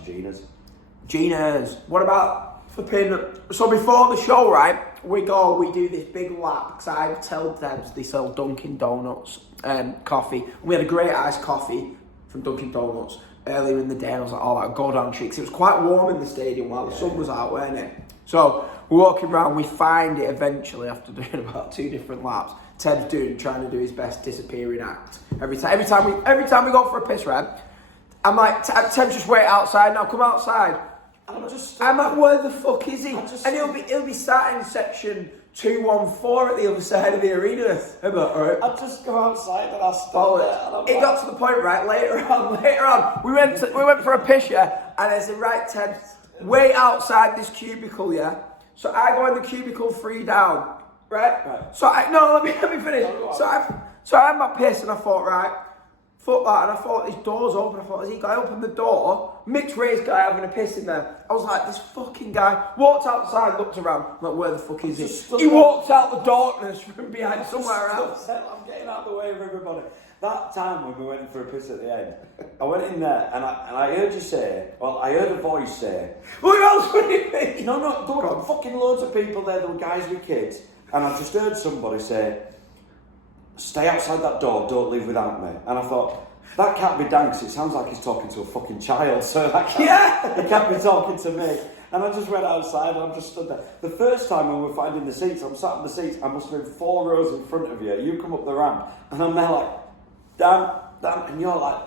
Gina's. What about flipping. So before the show, right, we do this big lap because I tell them they sell Dunkin' Donuts coffee. We had a great iced coffee from Dunkin' Donuts earlier in the day. I was like, oh, that go down tricks. It was quite warm in the stadium while the sun was out, weren't it? So we're walking around, we find it eventually after doing about 2 different laps. Ted's trying to do his best disappearing act. Every time we go for a piss, right? I'm like, Ted, just wait outside now. Come outside. I'm like, where the fuck is he? And he'll be sat in section 214 at the other side of the arena. I'm like, all right. I'll just go outside and I'll stand there. It got to the point, right? Later on, we went for a piss, yeah, and I said, right, Ted, wait outside this cubicle, yeah. So I go in the cubicle 3 down. Right? So let me finish. So I had my piss and I thought, right, fuck that, and I thought his door's open. I thought, as he got open the door, mixed race guy having a piss in there. I was like, this fucking guy walked outside, looked around, I'm like, where the fuck is he? He walked out the darkness from behind somewhere else. I'm getting out of the way of everybody. That time when we went for a piss at the end, I went in there and I heard you say, I heard a voice say, who else would it be? No, there were fucking loads of people there, there were guys with kids. And I just heard somebody say, stay outside that door, don't leave without me. And I thought, that can't be Dan, because it sounds like he's talking to a fucking child, so he can't be talking to me. And I just went outside and I just stood there. The first time when we were finding the seats, I'm sat in the seats, I must have been 4 rows in front of you. You come up the ramp, and I'm there like, Dan, and you're like,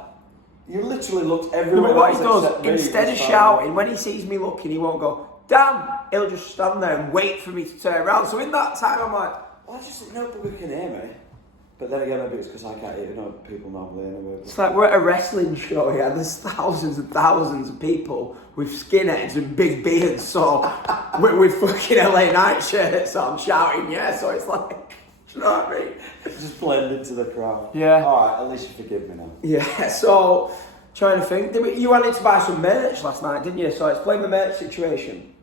you literally looked everywhere. But what he does, instead of shouting, when he sees me looking, he won't go, damn, he'll just stand there and wait for me to turn around. So in that time, I'm like, I just didn't know people can hear me. But then again, maybe it's because I can't hear people normally anyway. It's like we're at a wrestling show here. There's thousands and thousands of people with skinheads and big beards, so with fucking LA Knight shirts on, shouting, yeah. So it's like, do you know what I mean? Just blend into the crowd. Yeah. All right, at least you forgive me now. Yeah. So trying to think, you wanted to buy some merch last night, didn't you? So explain the merch situation.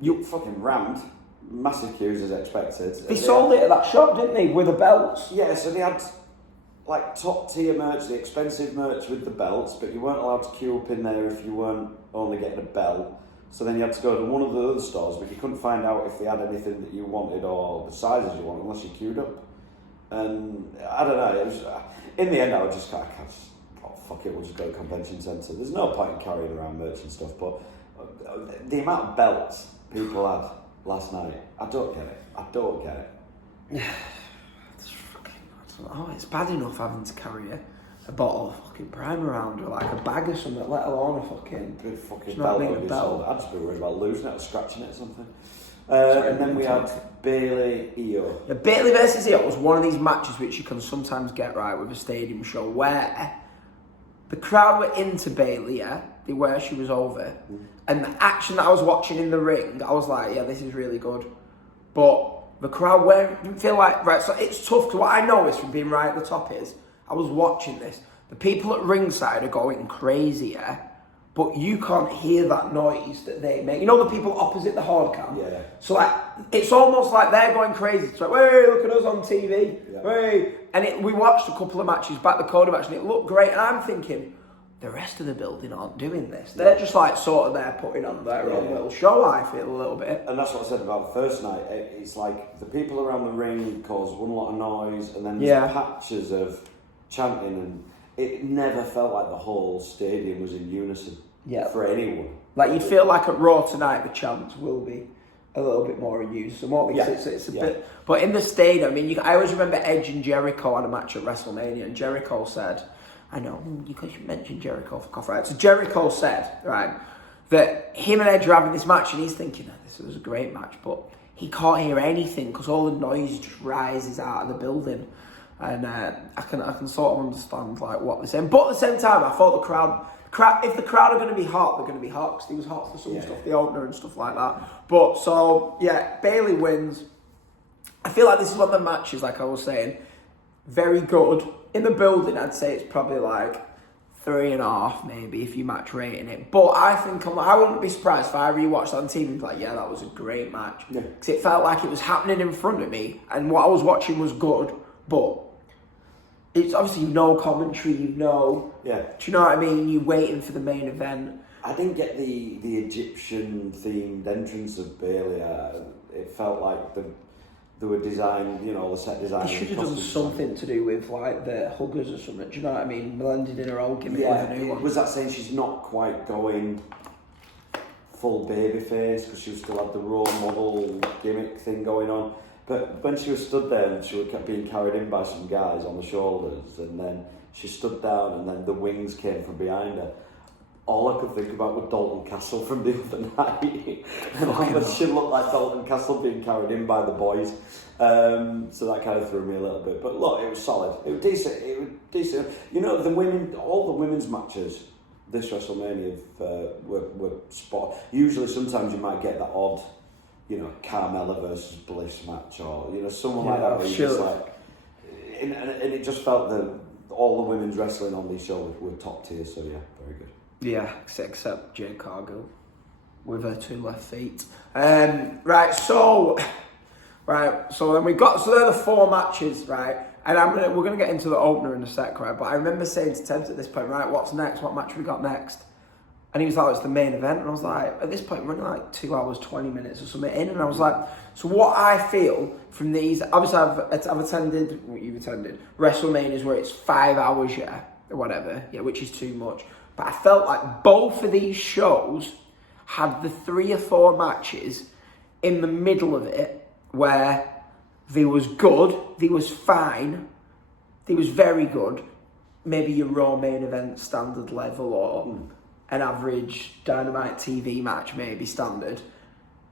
You fucking rammed. Massive queues as expected. They sold it at that shop, didn't they, with the belts? Yeah, so they had like top tier merch, the expensive merch with the belts, but you weren't allowed to queue up in there if you weren't only getting a belt. So then you had to go to one of the other stores, but you couldn't find out if they had anything that you wanted or the sizes you wanted unless you queued up. And I don't know, it was, in the end I was just kind of, fuck it, we'll just go to convention centre. There's no point in carrying around merch and stuff, but the amount of belts people had last night, I don't get it. It's bad enough having to carry a bottle of fucking Prime around, or like a bag or something, let alone a fucking belt. I'd just be worried about losing it or scratching it or something. And then we had Bailey Io. Yeah, Bailey versus Io was one of these matches which you can sometimes get right with a stadium show, where the crowd were into Bailey, yeah, they were, she was over. And the action that I was watching in the ring, I was like, yeah, this is really good. But the crowd didn't feel like, right, so it's tough, because what I noticed from being right at the top is, I was watching this, the people at ringside are going crazy, yeah, but you can't hear that noise that they make. You know the people opposite the hard cam? Yeah. So like, it's almost like they're going crazy. It's like, hey, look at us on TV, hey. And we watched a couple of matches, back the Cody match, and it looked great, and I'm thinking, the rest of the building aren't doing this. They're just like sort of there putting on their own little show, I feel, a little bit. And that's what I said about the first night. It's like the people around the ring cause one lot of noise, and then there's patches of chanting, and it never felt like the whole stadium was in unison for anyone. Like you'd feel like at Raw tonight, the chants will be a little bit more in unison. It's a bit. But in the stadium, I mean, I always remember Edge and Jericho had a match at WrestleMania, and Jericho said, I know, because you mentioned Jericho for coffee, right? So Jericho said, right, that him and Edge are having this match, and he's thinking, this was a great match, but he can't hear anything because all the noise just rises out of the building. And I can sort of understand like what they're saying. But at the same time, I thought the crowd, if the crowd are going to be hot, they're going to be hot, because he was hot for some stuff, the opener and stuff like that. But so, yeah, Bailey wins. I feel like this is one of the matches, like I was saying, very good. In the building, I'd say it's probably like 3.5, maybe, if you match rating it. But I think I wouldn't be surprised if I rewatched on TV and be like, yeah, that was a great match. Because it felt like it was happening in front of me, and what I was watching was good. But it's obviously no commentary, Yeah. Do you know what I mean? You're waiting for the main event. I didn't get the Egyptian themed entrance of Bailey. It felt like they were designed, the set design. They should have done something to do with like the huggers or something. Do you know what I mean? Blended in her old gimmick with a new one. Was that saying she's not quite going full baby face because she still had the role model gimmick thing going on? But when she was stood there and she was being carried in by some guys on the shoulders, and then she stood down, and then the wings came from behind her. All I could think about was Dalton Castle from the other night. And how much she looked like Dalton Castle being carried in by the boys. So that kind of threw me a little bit. But look, it was solid. It was decent. The women, all the women's matches this WrestleMania were spot. Usually, sometimes you might get that odd, Carmella versus Bliss match, or someone like that. Where you just like, and it just felt that all the women's wrestling on these shows were top tier. So yeah, very good. Yeah, except Jade Cargill with her 2 left feet. Right, so then we got, so they're the 4 matches, right? And we're gonna get into the opener in a sec, right? But I remember saying to Tebs at this point, right, what's next? What match we got next? And he was like, it's the main event. And I was like, at this point, we're only like 2 hours, 20 minutes or something in. And I was like, so what I feel from these, obviously I've attended, what you've attended, WrestleManias where it's 5 hours, yeah, or whatever, yeah, which is too much. But I felt like both of these shows had the 3 or 4 matches in the middle of it where they was good, they was fine, they was very good, maybe your Raw main event standard level or an average Dynamite TV match maybe standard.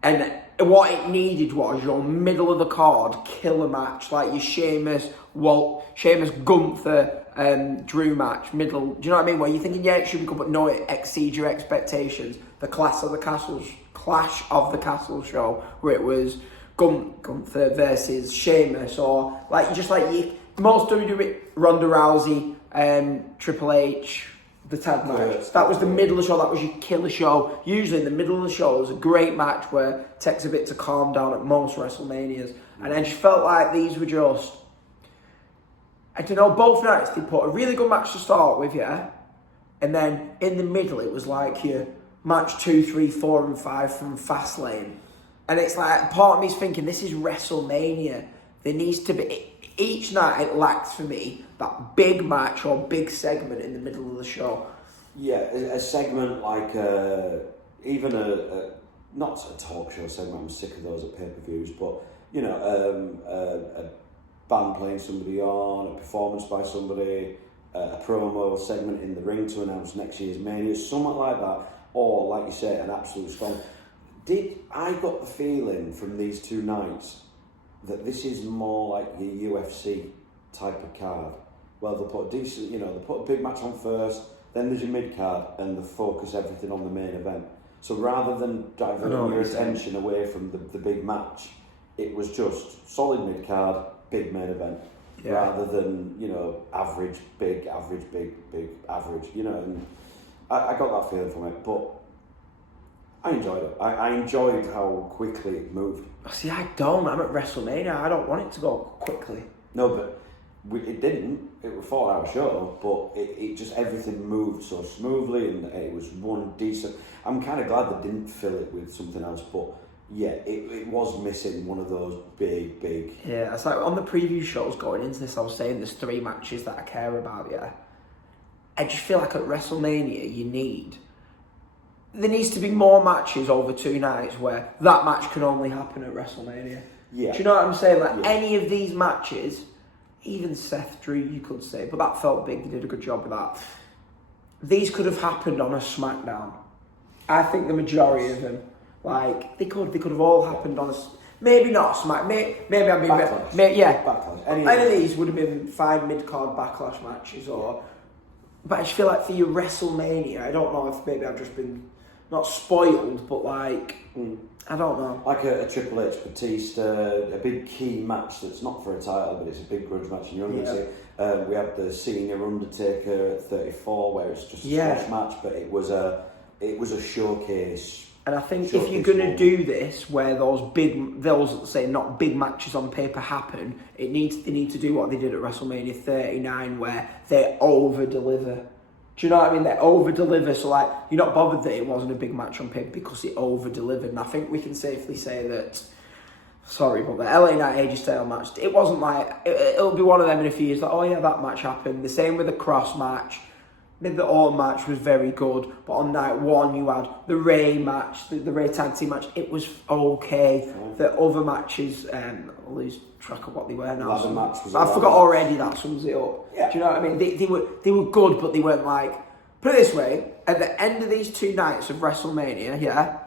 And what it needed was your middle of the card killer match, like your Sheamus Gunther Drew match, middle. Do you know what I mean? Where you're thinking, yeah, it should be good, but no, it exceeds your expectations. The Clash of the Castle show, where it was Gunther versus Sheamus, or like most WWE, Ronda Rousey, Triple H, the tag match. That was the middle of the show. That was your killer show. Usually in the middle of the show is a great match where it takes a bit to calm down at most WrestleManias. And I just felt like these were just, I don't know, both nights they put a really good match to start with, yeah? And then in the middle it was like your match 2, 3, 4 and 5 from Fastlane. And it's like, part of me's thinking, this is WrestleMania. There needs to be, each night it lacks for me that big match or big segment in the middle of the show. Yeah, a segment like even a not a talk show segment. I'm sick of those at pay-per-views, but a band playing somebody on, a performance by somebody, a promo segment in the ring to announce next year's Mania, something like that, or like you say, an absolute storm. I got the feeling from these 2 nights that this is more like your UFC type of card. Well, they'll put a decent, they'll put a big match on first, then there's your mid card, and they focus everything on the main event. So rather than diverting your attention away from the big match, it was just solid mid card, big main event, rather than average, big, average, big, average. And I got that feeling from it, but I enjoyed it. I enjoyed how quickly it moved. See, I don't. I'm at WrestleMania. I don't want it to go quickly. No, but it didn't. It was a 4-hour show, but it just, everything moved so smoothly, and it was one decent. I'm kind of glad they didn't fill it with something else, but yeah, it was missing one of those big. Yeah, it's like on the preview shows going into this, I was saying there's 3 matches that I care about. Yeah, I just feel like at WrestleMania there needs to be more matches over 2 nights where that match can only happen at WrestleMania. Yeah. Do you know what I'm saying? Like any of these matches, even Seth Drew, you could say, but that felt big. They did a good job with that. These could have happened on a SmackDown. I think the majority of them, they could have all happened on a, maybe not Smack, maybe I'm being Backlash. Any of these would have been fine mid-card Backlash matches, but I just feel like for your WrestleMania, I don't know if maybe I've just been not spoiled, but I don't know. Like a Triple H Batista, a big key match that's not for a title, but it's a big grudge match. And you're going to see, we had the Senior Undertaker at 34, where it's just a squash match, but it was a showcase. And I think Sure, if you're it's going to more. do this, where those say not big matches on paper happen, they need to do what they did at WrestleMania 39, where they over deliver. Do you know what I mean? They over deliver, so like you're not bothered that it wasn't a big match on paper because it over delivered. And I think we can safely say that. Sorry, but the LA Knight AJ Styles match, it wasn't like it'll be one of them in a few years. Like, oh yeah, that match happened. The same with the Cross match. Maybe the Orton match was very good, but on night one you had the Ray match, the Ray tag team match. It was okay. The other matches, I'll lose track of what they were now. Ladder match was I a forgot ladder already. That sums it up. Yeah. Do you know what I mean? They were good, but they weren't like. Put it this way: at the end of these 2 nights of WrestleMania, yeah,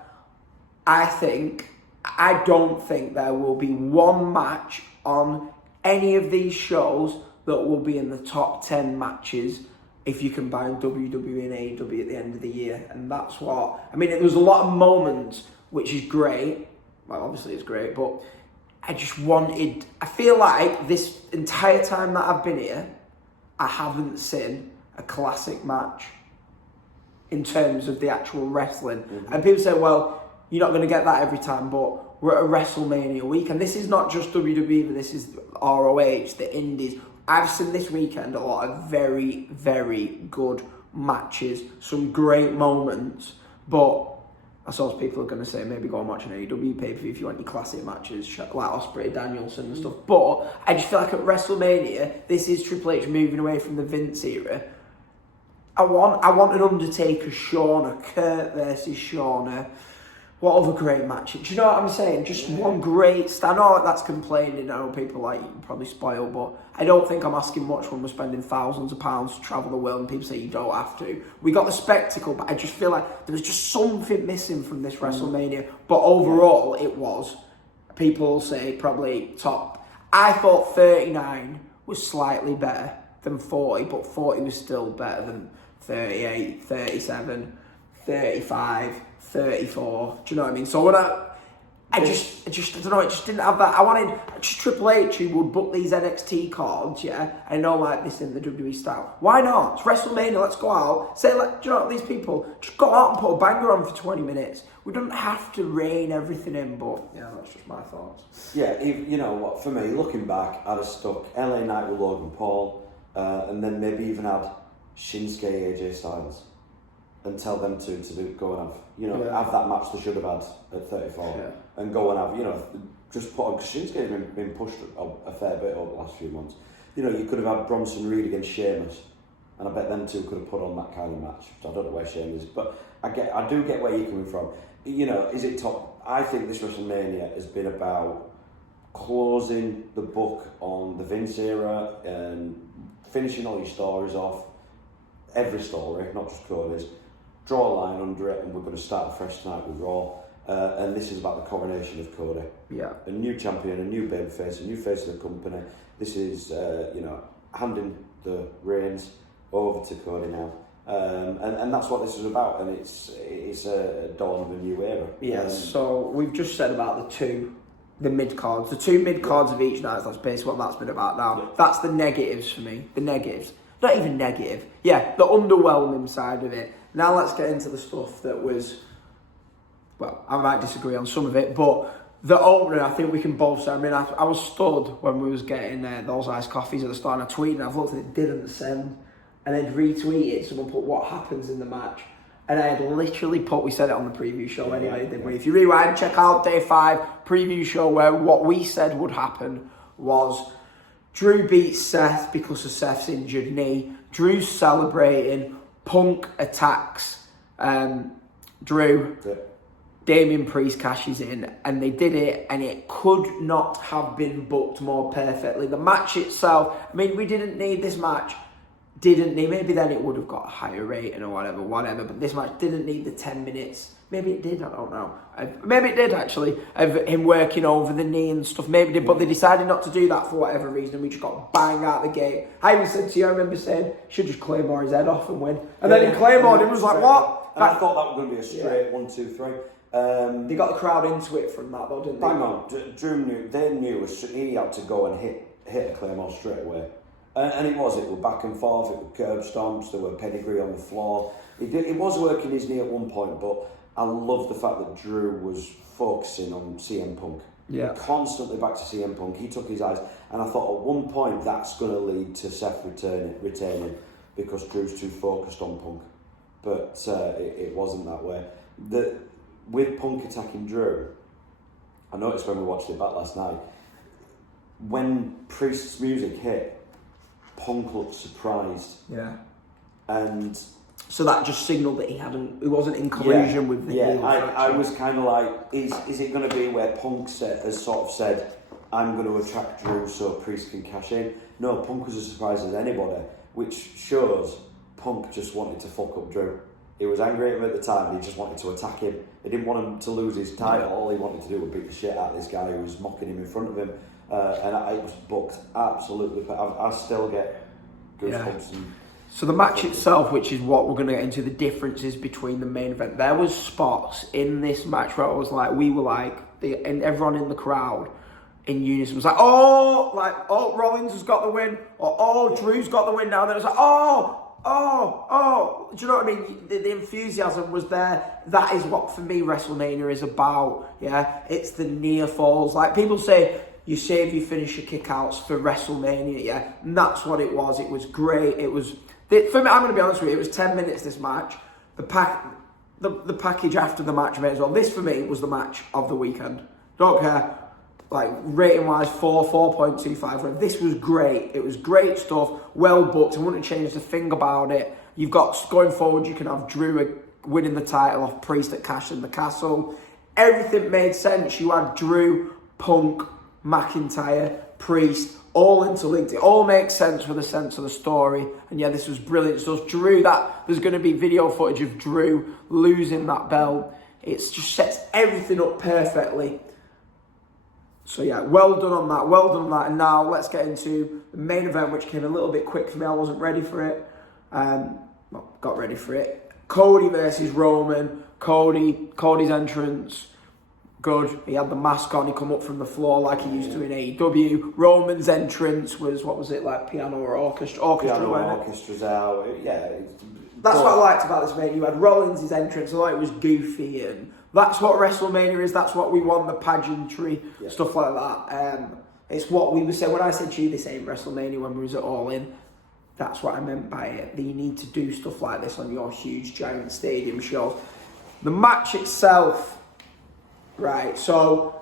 I don't think there will be one match on any of these shows that will be in the top 10 matches if you combine WWE and AEW at the end of the year. And that's what... I mean, there was a lot of moments, which is great. Well, obviously it's great, but I just wanted... I feel like this entire time that I've been here, I haven't seen a classic match in terms of the actual wrestling. Mm-hmm. And people say, well, you're not going to get that every time, but we're at a WrestleMania week. And this is not just WWE, but this is ROH, the Indies. I've seen this weekend a lot of very, very good matches, some great moments, but I suppose people are going to say maybe go and watch an AEW pay-per-view if you want your classic matches, like Ospreay, Danielson and stuff. But I just feel like at WrestleMania, this is Triple H moving away from the Vince era. I want an Undertaker Shawn, a Kurt versus Shawn, what other great match? Do you know what I'm saying? Just one great... I know that's complaining. I know people like you probably spoiled, but I don't think I'm asking much when we're spending thousands of pounds to travel the world and people say you don't have to. We got the spectacle, but I just feel like there was just something missing from this WrestleMania. But overall, it was. People say probably top... I thought 39 was slightly better than 40, but 40 was still better than 38, 37, 35... 34, do you know what I mean? So when I just don't know, it just didn't have that. I wanted just Triple H who would book these NXT cards, yeah, I know like this in the WWE style. Why not? It's WrestleMania, let's go out. Say, like, do you know what, these people, just go out and put a banger on for 20 minutes. We don't have to rein everything in, but yeah, that's just my thoughts. Yeah, you know what, for me, looking back, I'd have stuck LA Knight with Logan Paul, and then maybe even had Shinsuke AJ Styles. And tell them to go and have, have that match they should have had at 34, and go and have, just put on, because Shinsuke's been pushed a fair bit over the last few months. You could have had Bronson Reed against Sheamus, and I bet them two could have put on that kind of match. I don't know where Sheamus is, but I do get where you're coming from. Is it top? I think this WrestleMania has been about closing the book on the Vince era and finishing all your stories off, every story, not just Cody's. Draw a line under it, and we're going to start fresh tonight with Raw. And this is about the coronation of Cody. Yeah. A new champion, a new babyface, a new face of the company. This is, handing the reins over to Cody now. And that's what this is about, and it's a dawn of a new era. Yes, so we've just said about the mid-cards. The 2 mid-cards of each night, that's basically what that's been about now. Yeah. That's the negatives for me. The negatives. Not even negative. Yeah, the underwhelming side of it. Now let's get into the stuff that was... Well, I might disagree on some of it, but the opener, I think we can both say... I mean, I was stunned when we was getting those iced coffees at the start, and I tweeted, and I've looked at it, didn't send. And then retweeted, someone put what happens in the match. And I had literally put... We said it on the preview show anyway, didn't we? If you rewind, check out Day 5 preview show, where what we said would happen was... Drew beats Seth because of Seth's injured knee. Drew's celebrating. Punk attacks Drew. Yeah. Damian Priest cashes in, and they did it, and it could not have been booked more perfectly. The match itself, I mean, we didn't need this match. Maybe then it would have got a higher rating or whatever, but this match didn't need the 10 minutes. Maybe it did, I don't know. Maybe it did, actually, of him working over the knee and stuff. Maybe it did, but they decided not to do that for whatever reason, and we just got bang out the gate. I even said to you, I remember saying, should just Claymore his head off and win. And then he Claymored, it was like, what? And I thought that was going to be a straight 1, 2, 3. They got the crowd into it from that, though, didn't they? Bang on. Drew knew, they knew he had to go and hit a Claymore straight away. And it was back and forth, it was curb stomps, there were pedigree on the floor. He was working his knee at one point, but I love the fact that Drew was focusing on CM Punk. Yeah. Constantly back to CM Punk. He took his eyes, and I thought at one point that's going to lead to Seth retaining because Drew's too focused on Punk. But it wasn't that way. With Punk attacking Drew, I noticed when we watched it back last night, when Priest's music hit, Punk looked surprised. Yeah. And so that just signalled that he wasn't in collusion with the heel I was kind of like, is it going to be where Punk has sort of said, I'm going to attract Drew so Priest can cash in? No, Punk was as surprised as anybody, which shows Punk just wanted to fuck up Drew. He was angry at him at the time, he just wanted to attack him. He didn't want him to lose his title, all he wanted to do was beat the shit out of this guy who was mocking him in front of him. And it was booked absolutely. I still get goosebumps. And so the match itself, which is what we're going to get into, the differences between the main event. There was spots in this match where I was like, and everyone in the crowd in unison was like, oh, Rollins has got the win, or oh, Drew's got the win now. Then it was like, oh. Do you know what I mean? The enthusiasm was there. That is what, for me, WrestleMania is about. Yeah, it's the near falls. Like people say, you save your finisher kickouts for WrestleMania. Yeah, and that's what it was. It was great. It was for me. I'm going to be honest with you. It was 10 minutes. This match, the package after the match made as well. This for me was the match of the weekend. Don't care. Like rating wise, 4.25. This was great. It was great stuff. Well booked. I wouldn't change a thing about it. You've got going forward. You can have Drew winning the title off Priest at Cash in the Castle. Everything made sense. You had Drew, Punk, McIntyre, Priest, all interlinked. It all makes sense for the sense of the story. And yeah, this was brilliant stuff. Drew, there's going to be video footage of Drew losing that belt. It just sets everything up perfectly. So yeah, well done on that. And now let's get into the main event, which came a little bit quick for me. I wasn't ready for it. Got ready for it. Cody versus Roman. Cody's entrance, good. He had the mask on. He come up from the floor like he used to in AEW. Roman's entrance was, what was it, like piano or orchestra? Orchestra's out. Yeah. That's what I liked about this, mate. You had Rollins' entrance. I thought it was goofy, and that's what WrestleMania is. That's what we want, the pageantry, stuff like that. It's what we were saying. When I said to you, this ain't WrestleMania when we was at All In, that's what I meant by it. That you need to do stuff like this on your huge, giant stadium shows. The match itself, right, so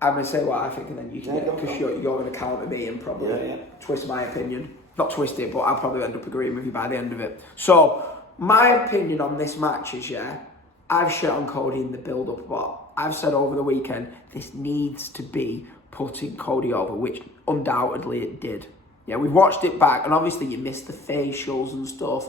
I'm going to say what I think and then you can get it, because you're going to counter me and probably twist my opinion. Not twist it, but I'll probably end up agreeing with you by the end of it. So, my opinion on this match is, I've shit on Cody in the build-up, but I've said over the weekend, this needs to be putting Cody over, which undoubtedly it did. Yeah, we've watched it back, and obviously you missed the facials and stuff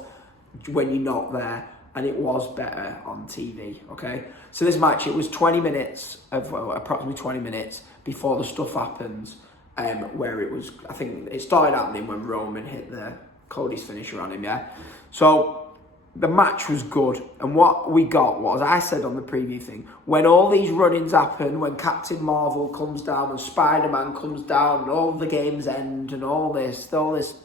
when you're not there, and it was better on TV, okay? So this match, it was 20 minutes, approximately 20 minutes before the stuff happens, where it was, I think it started happening when Roman hit Cody's finisher on him, yeah? So the match was good, and what we got was, I said on the preview thing, when all these run-ins happen, when Captain Marvel comes down and Spider-Man comes down and all the games end and all this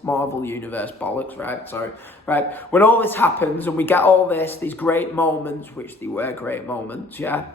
Marvel Universe bollocks, right? When all this happens and we get all these great moments, which they were great moments, yeah?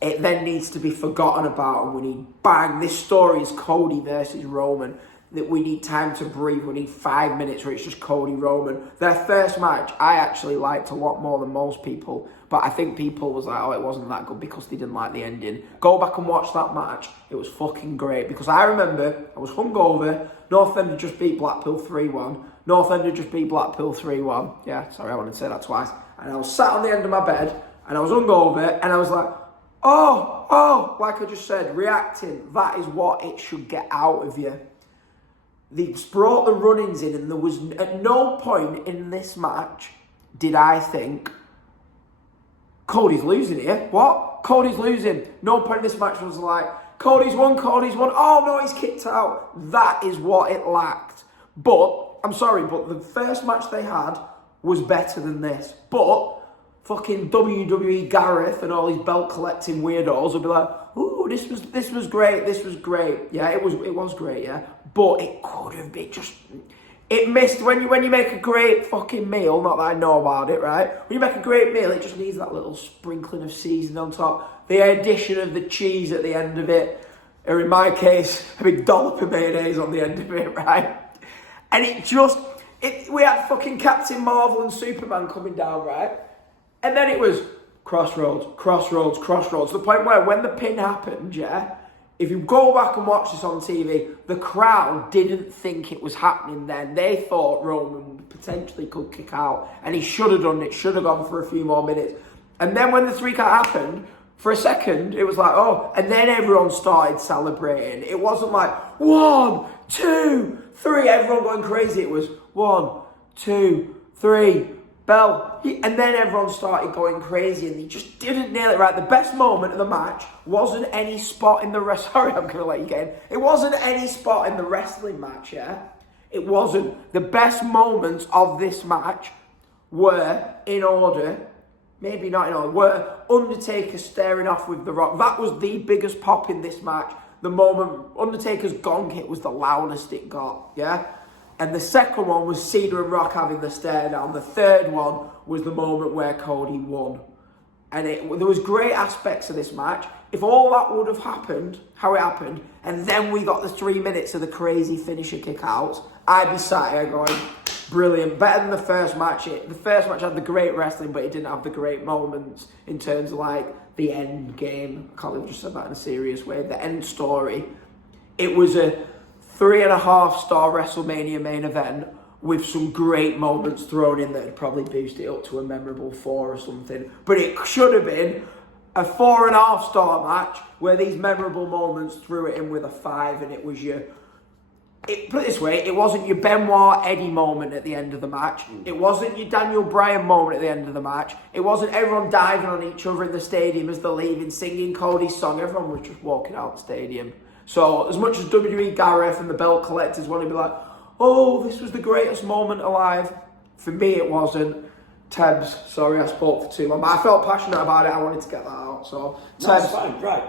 It then needs to be forgotten about, and we need, bang, this story is Cody versus Roman. That we need time to breathe. We need 5 minutes where it's just Cody Roman. Their first match, I actually liked a lot more than most people, but I think people was like, oh, it wasn't that good because they didn't like the ending. Go back and watch that match. It was fucking great, because I remember I was hungover. North End had just beat Blackpool 3-1. North End had just beat Blackpool 3-1. Yeah, sorry, I wanted to say that twice. And I was sat on the end of my bed, and I was hungover, and I was like, oh, like I just said, reacting. That is what it should get out of you. They brought the run-ins in, and there was at no point in this match did I think Cody's losing here. What? Cody's losing. No point in this match was like, Cody's won. Oh no, he's kicked out. That is what it lacked. But, I'm sorry, but the first match they had was better than this. But fucking WWE Gareth and all these belt collecting weirdos will be like, ooh, this was great. Yeah, it was great, yeah. But it could have been just, It missed when you make a great fucking meal. Not that I know about it, right? When you make a great meal, it just needs that little sprinkling of seasoning on top. The addition of the cheese at the end of it, or in my case, a big dollop of mayonnaise on the end of it, right? And we had fucking Captain Marvel and Superman coming down, right? And then it was crossroads. To the point where when the pin happened, yeah. If you go back and watch this on TV, the crowd didn't think it was happening then. They thought Roman potentially could kick out. And he should have done it, should have gone for a few more minutes. And then when the 3 count happened, for a second, it was like, oh, and then everyone started celebrating. It wasn't like, 1, 2, 3, everyone going crazy. It was 1, 2, 3, bell. And then everyone started going crazy and he just didn't nail it right. The best moment of the match wasn't any spot in the sorry, I'm going to let you get in. It wasn't any spot in the wrestling match, yeah? It wasn't. The best moments of this match were in order, maybe not in order, were Undertaker staring off with The Rock. That was the biggest pop in this match. The moment Undertaker's gong hit was the loudest it got, yeah? And the second one was Cena and Rock having the stare down. The third one was the moment where Cody won. And there was great aspects of this match. If all that would have happened, how it happened, and then we got the 3 minutes of the crazy finisher kick-outs, I'd be sat here going, brilliant. Better than the first match. The first match had the great wrestling, but it didn't have the great moments in terms of like the end game. I can't believe I just said that in a serious way. The end story. It was a 3.5-star WrestleMania main event with some great moments thrown in that would probably boost it up to a memorable 4 or something. But it should have been a 4.5-star match where these memorable moments threw it in with a 5, and it was put it this way, it wasn't your Benoit Eddie moment at the end of the match. It wasn't your Daniel Bryan moment at the end of the match. It wasn't everyone diving on each other in the stadium as they're leaving, singing Cody's song. Everyone was just walking out the stadium. So as much as WWE Gareth and the belt collectors want to be like, oh, this was the greatest moment alive, for me it wasn't. Tebs, sorry I spoke for too long, but I felt passionate about it. I wanted to get that out. So Tebs, that's fine, right.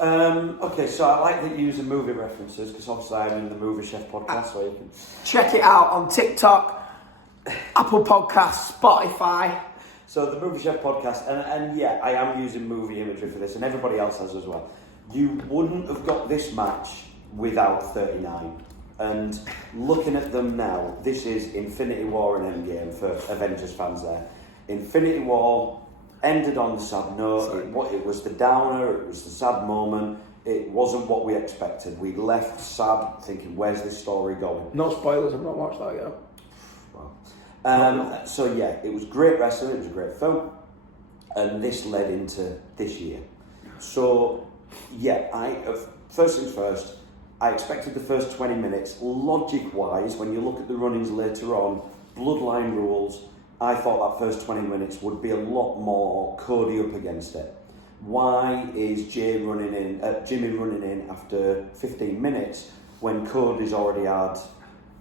Okay, so I like that you use the movie references because obviously I'm in the Movie Chef podcast, so you can check it out on TikTok, Apple Podcasts, Spotify. So the Movie Chef podcast, and yeah, I am using movie imagery for this, and everybody else has as well. You wouldn't have got this match without 39. And looking at them now, this is Infinity War and Endgame for Avengers fans there. Infinity War ended on the sad note. It was the downer, it was the sad moment. It wasn't what we expected. We left sad thinking, where's this story going? No spoilers, I've not watched that yet. Well, so yeah, it was great wrestling, it was a great film. And this led into this year. So yeah, first things first, I expected the first 20 minutes, logic-wise, when you look at the runnings later on, Bloodline rules, I thought that first 20 minutes would be a lot more Cody up against it. Why is Jimmy running in after 15 minutes when Cody's already had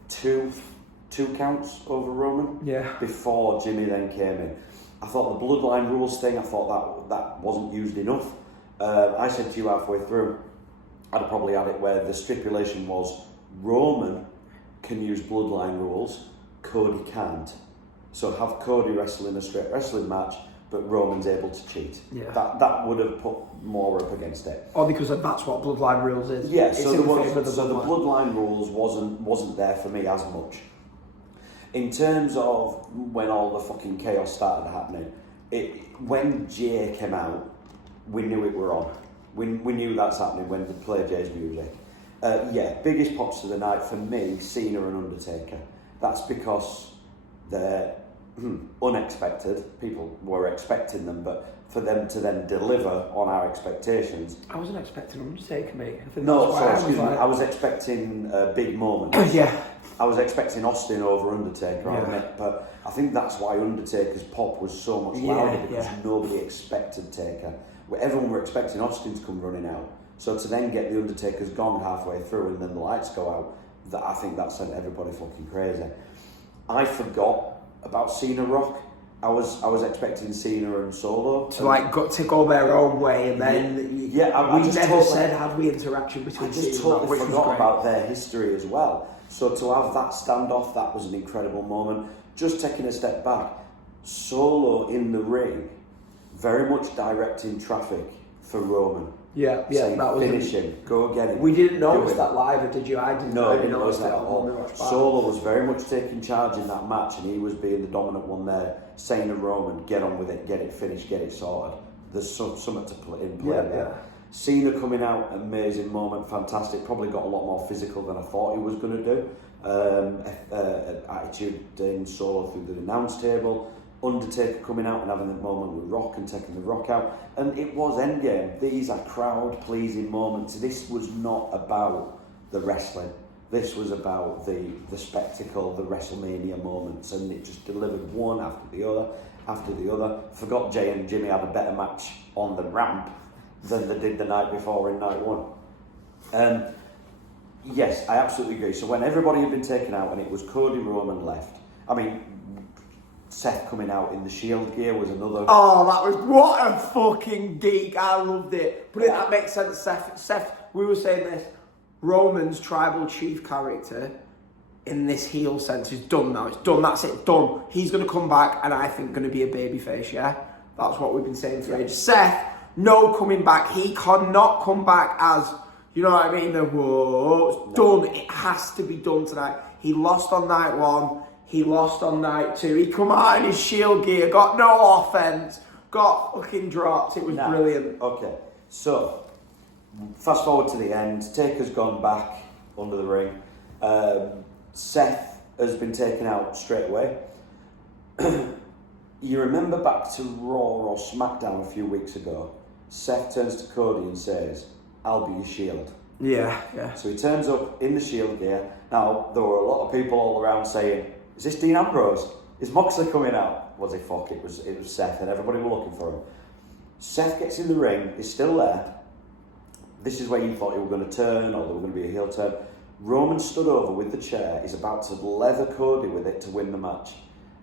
two counts over Roman? Yeah. Before Jimmy then came in. I thought the Bloodline rules thing, I thought that wasn't used enough. I said to you halfway through, I'd probably had it where the stipulation was Roman can use Bloodline rules, Cody can't. So have Cody wrestle in a straight wrestling match, but Roman's able to cheat. Yeah. That would have put more up against it. Or because that's what Bloodline rules is. Yeah, so the Bloodline rules wasn't there for me as much. In terms of when all the fucking chaos started happening, when Jay came out, we knew it were on. We knew that's happening when they played Jay's music. Biggest pops of the night for me, Cena and Undertaker. That's because they're unexpected. People were expecting them, but for them to then deliver on our expectations. I wasn't expecting Undertaker, mate. I was expecting a big moment. Yeah. I was expecting Austin over Undertaker, I admit, but I think that's why Undertaker's pop was so much louder because nobody expected Taker. Everyone were expecting Austin to come running out. So to then get the Undertaker's gone halfway through and then the lights go out, I think that sent everybody fucking crazy. I forgot about Cena Rock. I was expecting Cena and Solo to like to go their own way, and then we just never totally said had we interaction between. I just Cena, totally forgot about their history as well. So to have that standoff, that was an incredible moment. Just taking a step back, Solo in the ring, very much directing traffic for Roman. Yeah, saying, that was finish him, go get him. We didn't notice that live, or did you? I didn't. No, I didn't notice notice that at all. Solo was very much taking charge in that match, and he was being the dominant one there, saying to Roman, get on with it, get it finished, get it sorted. There's something to play there. Yeah. Cena coming out, amazing moment, fantastic. Probably got a lot more physical than I thought he was going to do. Attitude in Solo through the announce table. Undertaker coming out and having that moment with Rock and taking the Rock out, and it was Endgame. These are crowd-pleasing moments. This was not about the wrestling. This was about the spectacle, the WrestleMania moments, and it just delivered one after the other. Forgot Jay and Jimmy had a better match on the ramp than they did the night before in night one. Yes, I absolutely agree. So when everybody had been taken out and it was Cody Roman left, I mean, Seth coming out in the Shield gear was another. Oh, that was what a fucking geek! I loved it. But that makes sense. Seth, we were saying this. Roman's tribal chief character in this heel sense is done now. It's done. That's it. Done. He's going to come back, and I think going to be a babyface. Yeah, that's what we've been saying for ages. Seth, no coming back. He cannot come back as, you know what I mean. It's done. It has to be done tonight. He lost on night one. He lost on night two. He come out in his Shield gear, got no offense, got fucking dropped. It was brilliant. Okay, so fast forward to the end. Taker's gone back under the ring. Seth has been taken out straight away. You remember back to Raw or SmackDown a few weeks ago, Seth turns to Cody and says, "I'll be your Shield." Yeah. So he turns up in the Shield gear. Now, there were a lot of people all around saying, is this Dean Ambrose? Is Moxley coming out? Was it fuck? It was Seth, and everybody were looking for him. Seth gets in the ring, is still there. This is where you thought he were going to turn, or there were going to be a heel turn. Roman stood over with the chair, is about to leather Cody with it to win the match.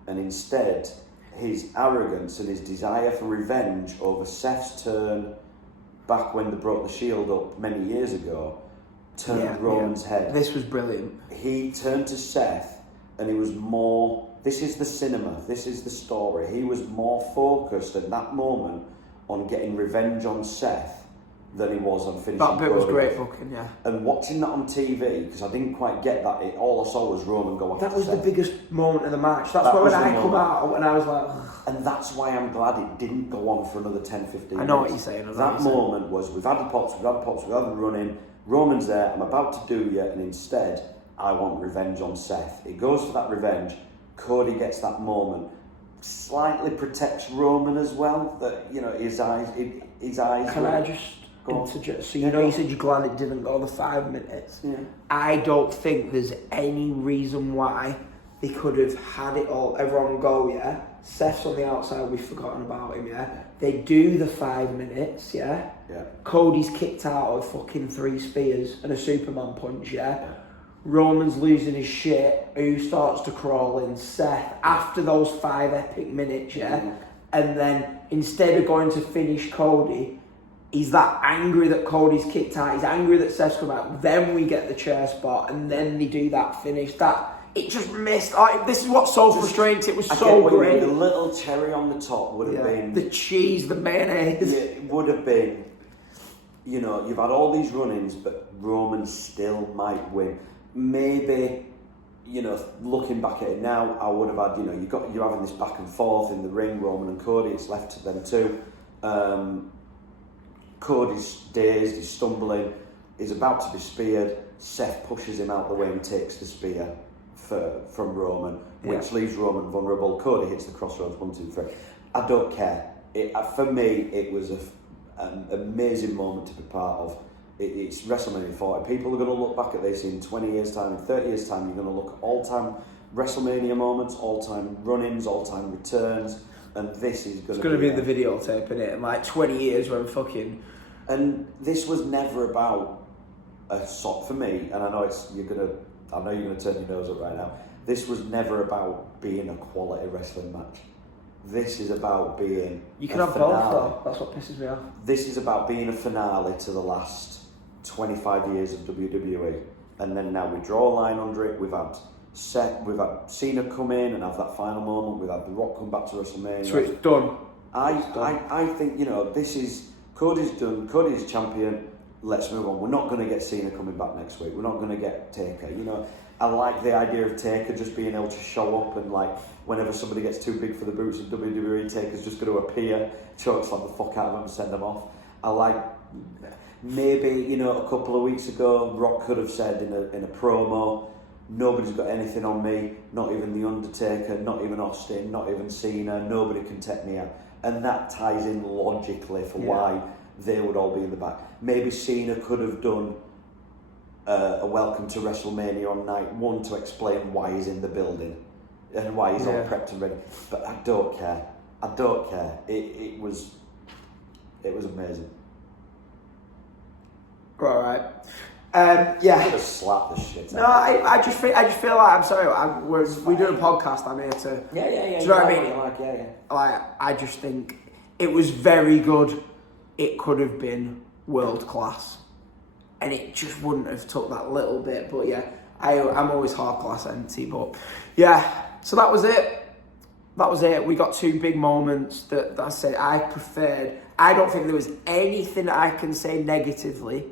And instead, his arrogance and his desire for revenge over Seth's turn back when they brought the Shield up many years ago, turned Roman's head. This was brilliant. He turned to Seth, and he was more, this is the cinema, this is the story. He was more focused at that moment on getting revenge on Seth than he was on finishing. That bit was Cody. great booking, yeah. And watching that on TV, because I didn't quite get that, all I saw was Roman go after That was Seth. the biggest moment of the match. That's why when I come out and I was like... Ugh. And that's why I'm glad it didn't go on for another 10, 15 minutes. I know what you're saying. That moment was, we've had the pops, we've had the run-in, Roman's there, I'm about to do you, and instead, I want revenge on Seth. He goes for that revenge. Cody gets that moment. Slightly protects Roman as well. That, you know, his eyes. Can I just interject? So you know, you said you're glad it didn't go the 5 minutes. Yeah. I don't think there's any reason why they could have had it all. Everyone go, yeah. Seth's on the outside. We've forgotten about him, yeah. They do the 5 minutes, yeah. Yeah. Cody's kicked out of fucking 3 spears and a Superman punch, yeah. Roman's losing his shit. Who starts to crawl in? Seth. After those 5 epic minutes, yeah? And then instead of going to finish Cody, he's that angry that Cody's kicked out. He's angry that Seth's come out. Then we get the chair spot, and then they do that finish. It just missed. This is what's so frustrating. It was so great. The little cherry on the top would have been... The cheese, the mayonnaise. Yeah, it would have been... You know, you've had all these run-ins, but Roman still might win. Maybe, you know, looking back at it now, I would have had, you know, you're having this back and forth in the ring, Roman and Cody, it's left to them too. Cody's dazed, he's stumbling, he's about to be speared. Seth pushes him out the way and takes the spear from Roman, which leaves Roman vulnerable. Cody hits the crossroads, 1, 2, 3. I don't care. For me, it was an amazing moment to be part of. It's WrestleMania 40. People are going to look back at this in 20 years' time, in 30 years' time. You're going to look at all-time WrestleMania moments, all-time run-ins, all-time returns, and this is going to be in the videotape, isn't it? In like 20 years when fucking... And this was never about a sort for me, and I know you're going to turn your nose up right now. This was never about being a quality wrestling match. This is about being You can have both, though. That's what pisses me off. This is about being a finale to the last 25 years of WWE. And then now we draw a line under it. We've had Cena come in and have that final moment. We've had The Rock come back to WrestleMania. So it's done. I think, this is... Cody's done. Cody's champion. Let's move on. We're not going to get Cena coming back next week. We're not going to get Taker. I like the idea of Taker just being able to show up and whenever somebody gets too big for the boots of WWE, Taker's just going to appear, chokes like the fuck out of them and send them off. I like maybe, a couple of weeks ago, Rock could have said in a promo, nobody's got anything on me, not even The Undertaker, not even Austin, not even Cena, nobody can take me out. And that ties in logically for why they would all be in the back. Maybe Cena could have done a welcome to WrestleMania on night one to explain why he's in the building and why he's all prepped and ready. But I don't care. It was amazing. Right. I just slap the shit out. No, I just feel like, I'm sorry, we do a podcast, I'm here to... Yeah. Do you know what I mean? I just think it was very good. It could have been world class. And it just wouldn't have took that little bit. But yeah, I'm always hard class empty. But yeah, so that was it. We got two big moments that I said I preferred. I don't think there was anything I can say negatively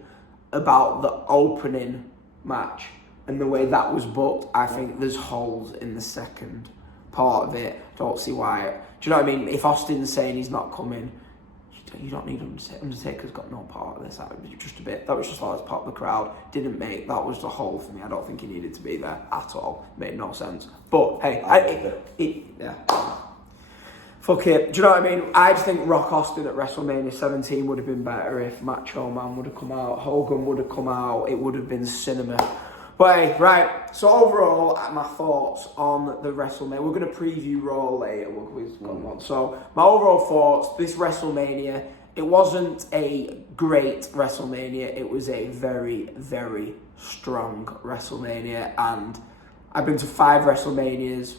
about the opening match and the way that was booked. I think there's holes in the second part of it. Don't see why. Do you know what I mean? If Austin's saying he's not coming, you don't need Undertaker. Undertaker's got no part of this. That was just like part of the crowd. That was the hole for me. I don't think he needed to be there at all. Made no sense. But hey, fuck it. Do you know what I mean? I just think Rock Austin at WrestleMania 17 would have been better if Macho Man would have come out, Hogan would have come out. It would have been cinema. But hey, right. So overall, my thoughts on the WrestleMania. We're going to preview Raw later. So my overall thoughts, this WrestleMania, it wasn't a great WrestleMania. It was a very, very strong WrestleMania. And I've been to 5 WrestleManias.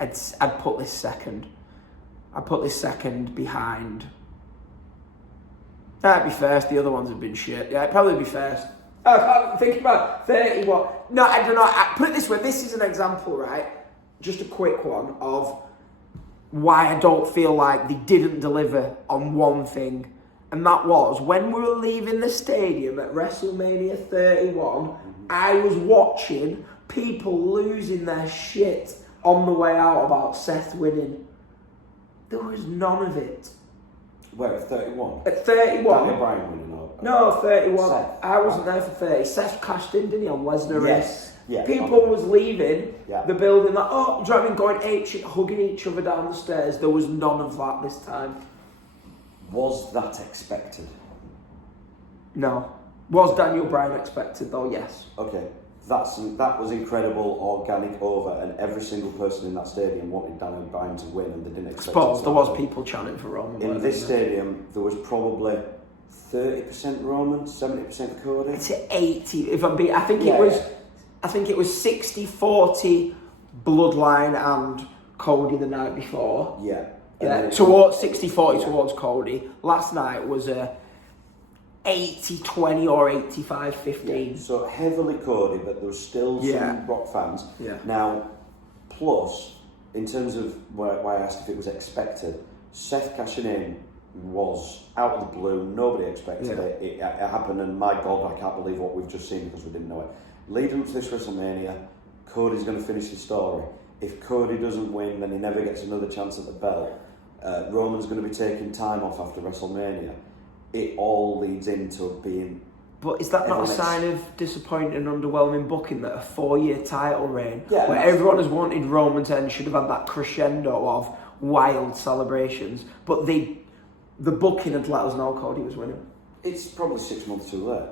I'd put this second. I'd put this second behind. That'd be first. The other ones have been shit. Yeah, it'd probably be first. Think about 30. What? No, I don't know. Put it this way. This is an example, right? Just a quick one of why I don't feel like they didn't deliver on one thing, and that was when we were leaving the stadium at WrestleMania 31. I was watching people losing their shit on the way out about Seth winning. There was none of it. Where, at 31? At 31. Daniel Bryan winning or? No, 31. Seth. I wasn't there for 30. Seth cashed in, didn't he, on Lesnar? Yes. Yeah. People was leaving the building like, do you know what I mean, going apeshit, hugging each other down the stairs. There was none of that this time. Was that expected? No. Was Daniel Bryan expected though? Yes. Okay. That was incredible, organic over, and every single person in that stadium wanted Daniel Bryan to win, and they didn't expect. Suppose there was people chanting for Roman. In this stadium, there was probably 30% Roman, 70% Cody. It's 80. If I'm being, I think it was 60-40 Bloodline and Cody the night before. Yeah. Towards 60-40 towards Cody. Last night was a 80-20 or 85-15. Yeah. So heavily Cody, but there was still some Rock fans. Yeah. Now, plus, in terms of why I asked if it was expected, Seth cashing in was out of the blue. Nobody expected it. It happened, and my God, I can't believe what we've just seen because we didn't know it. Leading up to this WrestleMania, Cody's going to finish his story. If Cody doesn't win, then he never gets another chance at the belt. Roman's going to be taking time off after WrestleMania. It all leads into being... But is that not a sign of disappointing and underwhelming booking that a 4-year title reign, where everyone has wanted Roman to end, should have had that crescendo of wild celebrations, but the booking had let us know Cody was winning? It's probably 6 months too late.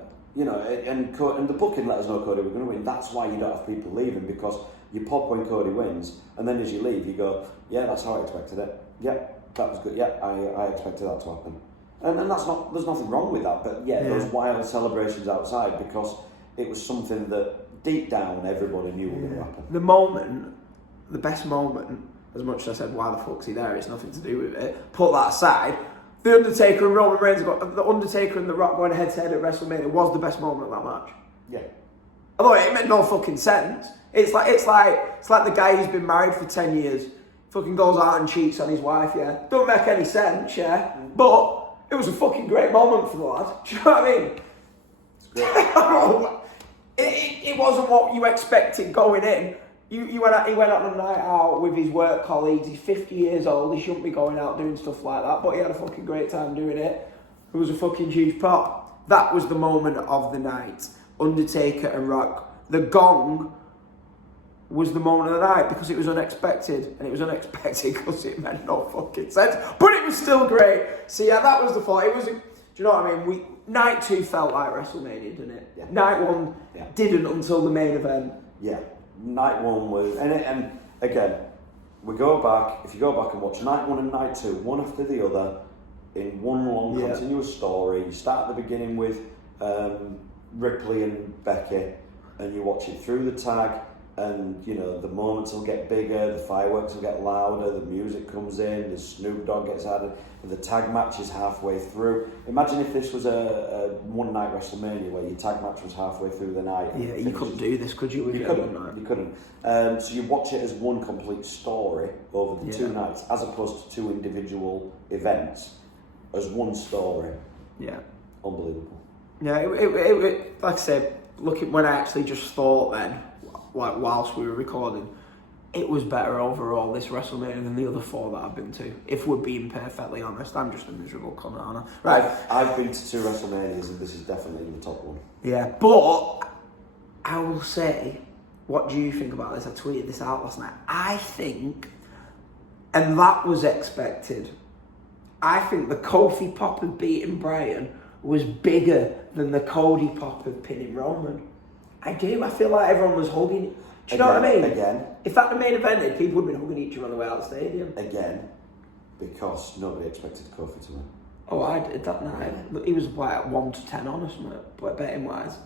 And the booking let us know Cody was going to win. That's why you don't have people leaving, because you pop when Cody wins, and then as you leave, you go, yeah, that's how I expected it. Yeah, that was good. Yeah, I expected that to happen. And there's nothing wrong with that, but those wild celebrations outside, because it was something that deep down everybody knew was going to happen. The best moment as much as I said, why the fuck's he there? It's nothing to do with it. Put that aside. The Undertaker and Roman Reigns, the Undertaker and The Rock going head to head at WrestleMania was the best moment of that match. Yeah. Although it made no fucking sense. It's like the guy who's been married for 10 years, fucking goes out and cheats on his wife, yeah. Don't make any sense, yeah. But it was a fucking great moment for the lad. Do you know what I mean? It's great. it wasn't what you expected going in. He went on a night out with his work colleagues. He's 50 years old. He shouldn't be going out doing stuff like that, but he had a fucking great time doing it. It was a fucking huge pop. That was the moment of the night. Undertaker and Rock. The gong was the moment of the night because it was unexpected. And it was unexpected because it made no fucking sense. But it was still great. So yeah, that was the thought. It was, do you know what I mean? Night 2 felt like WrestleMania, didn't it? Yeah. Night 1 didn't until the main event. Yeah. Night 1 was, and again, if you go back and watch Night 1 and Night 2, one after the other, in one long continuous story. You start at the beginning with Ripley and Becky, and you watch it through the tag, and you know the moments will get bigger, the fireworks will get louder, the music comes in, the Snoop Dogg gets added, the tag match is halfway through. Imagine if this was a one night WrestleMania where your tag match was halfway through the night. Yeah, you couldn't do this, could you? You couldn't. So you watch it as one complete story over the 2 nights, as opposed to 2 individual events, as one story. Yeah. Unbelievable. Yeah, it like I said, looking when I actually just thought then, like whilst we were recording, it was better overall this WrestleMania than the other 4 that I've been to. If we're being perfectly honest, I'm just a miserable cunt, aren't I? Right. I've been to 2 WrestleManias and this is definitely the top one. Yeah, but I will say, what do you think about this? I tweeted this out last night. I think, and that was expected, I think the Kofi pop of beating Bryan was bigger than the Cody pop of pinning Roman. I do. I feel like everyone was hugging. Do you know what I mean? Again. If that the main event, people would have been hugging each other on the way out of the stadium. Again, because nobody expected Kofi to win. Oh, I did that night. He was like 1 to 10 on us, but betting wise.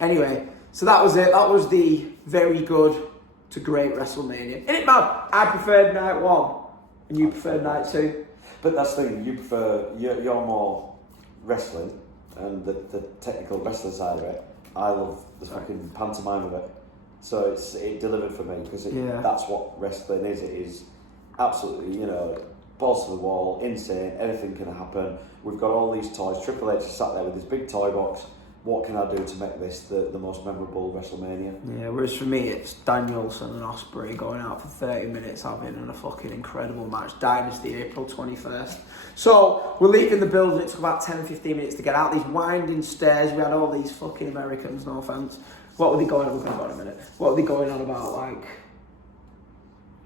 Anyway, so that was it. That was the very good to great WrestleMania. Isn't it mad? I preferred night 1 and you preferred night 2. But that's the thing, you're more wrestling and the technical wrestling side of it. I love the fucking pantomime of it. So it delivered for me because that's what wrestling is. It is absolutely, balls to the wall, insane, anything can happen. We've got all these toys. Triple H is sat there with this big toy box. What can I do to make this the most memorable WrestleMania? Yeah, whereas for me it's Danielson and Ospreay going out for 30 minutes having a fucking incredible match. Dynasty, April 21st. So, we're leaving the building. It took about 10-15 minutes to get out these winding stairs. We had all these fucking Americans, no offence. What were they going on? We're going to go in a minute. What were they going on about, like...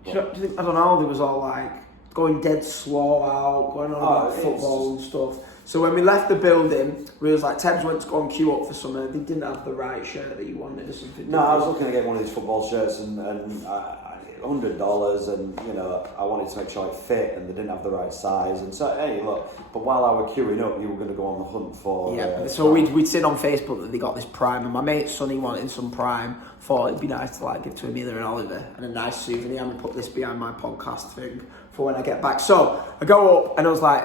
I don't know, there was all like going dead slow out, going on about football and stuff. So when we left the building, we was like, Tebs went to go and queue up for something. They didn't have the right shirt that you wanted or something. No, I was looking to get one of these football shirts and $100 and, I wanted to make sure it fit and they didn't have the right size. And so, hey, look, but while I were queuing up, you were going to go on the hunt for... Yeah, so we'd seen on Facebook that they got this Prime and my mate Sonny wanted some Prime. Thought it'd be nice to like give to Amelia and Oliver and a nice souvenir. I'm going to put this behind my podcast thing for when I get back. So I go up and I was like,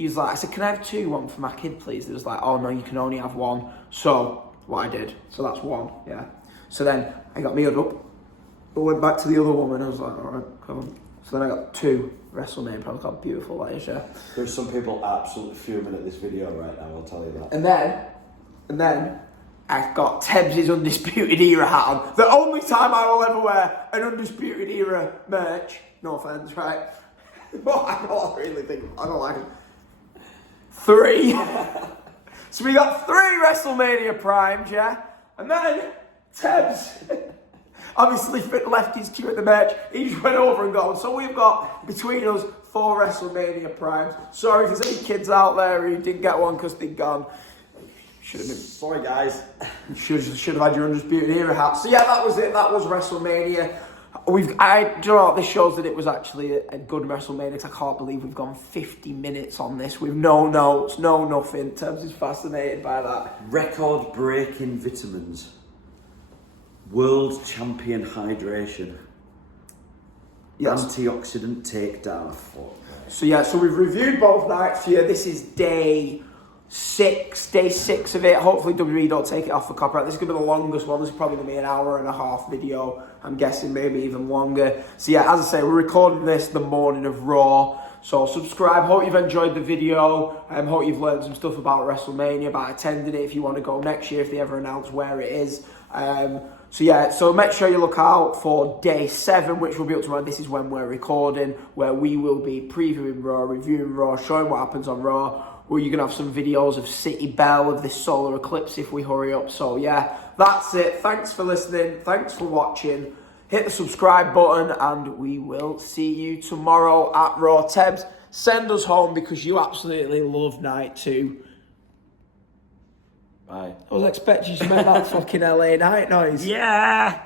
I said, can I have 2, one for my kid, please? They was like, oh no, you can only have 1. So, what I did. So that's 1, yeah. So then, I got me up. I went back to the other woman. I was like, alright, come on. So then I got 2 WrestleMania products. Got beautiful, that is, yeah. There's some people absolutely fuming at this video right now, I'll tell you that. And then, I got Tebs' Undisputed Era hat on. The only time I will ever wear an Undisputed Era merch. No offence, right? But I don't really think, I don't like it. 3. So we got 3 WrestleMania Primes, yeah? And then Tebs obviously left his queue at the merch. He just went over and got one. So we've got between us 4 WrestleMania Primes. Sorry if there's any kids out there who didn't get one because they'd gone. Should have been. Sorry guys. Should have had your Undisputed Era hat. So yeah, that was it. That was WrestleMania. Do you know what? This shows that it was actually a good WrestleMania because I can't believe we've gone 50 minutes on this with no notes, no nothing. Tebs is fascinated by that. Record-breaking vitamins. World champion hydration. Antioxidant takedown. So yeah, so we've reviewed both nights here. This is day six of it. Hopefully WWE don't take it off for copyright. This is going to be the longest one. This is probably going to be an hour and a half video. I'm guessing maybe even longer. So yeah, as I say, we're recording this the morning of Raw. So subscribe. Hope you've enjoyed the video. Hope you've learned some stuff about WrestleMania, about attending it if you want to go next year, if they ever announce where it is. So yeah, so make sure you look out for day 7, which will be up tomorrow. This is when we're recording, where we will be previewing Raw, reviewing Raw, showing what happens on Raw. Where you're going to have some videos of City Bell, of this solar eclipse if we hurry up. So yeah, that's it. Thanks for listening. Thanks for watching. Hit the subscribe button and we will see you tomorrow at Raw. Tebs, send us home because you absolutely love night 2. Bye. I was expecting you to make that fucking LA night noise. Yeah.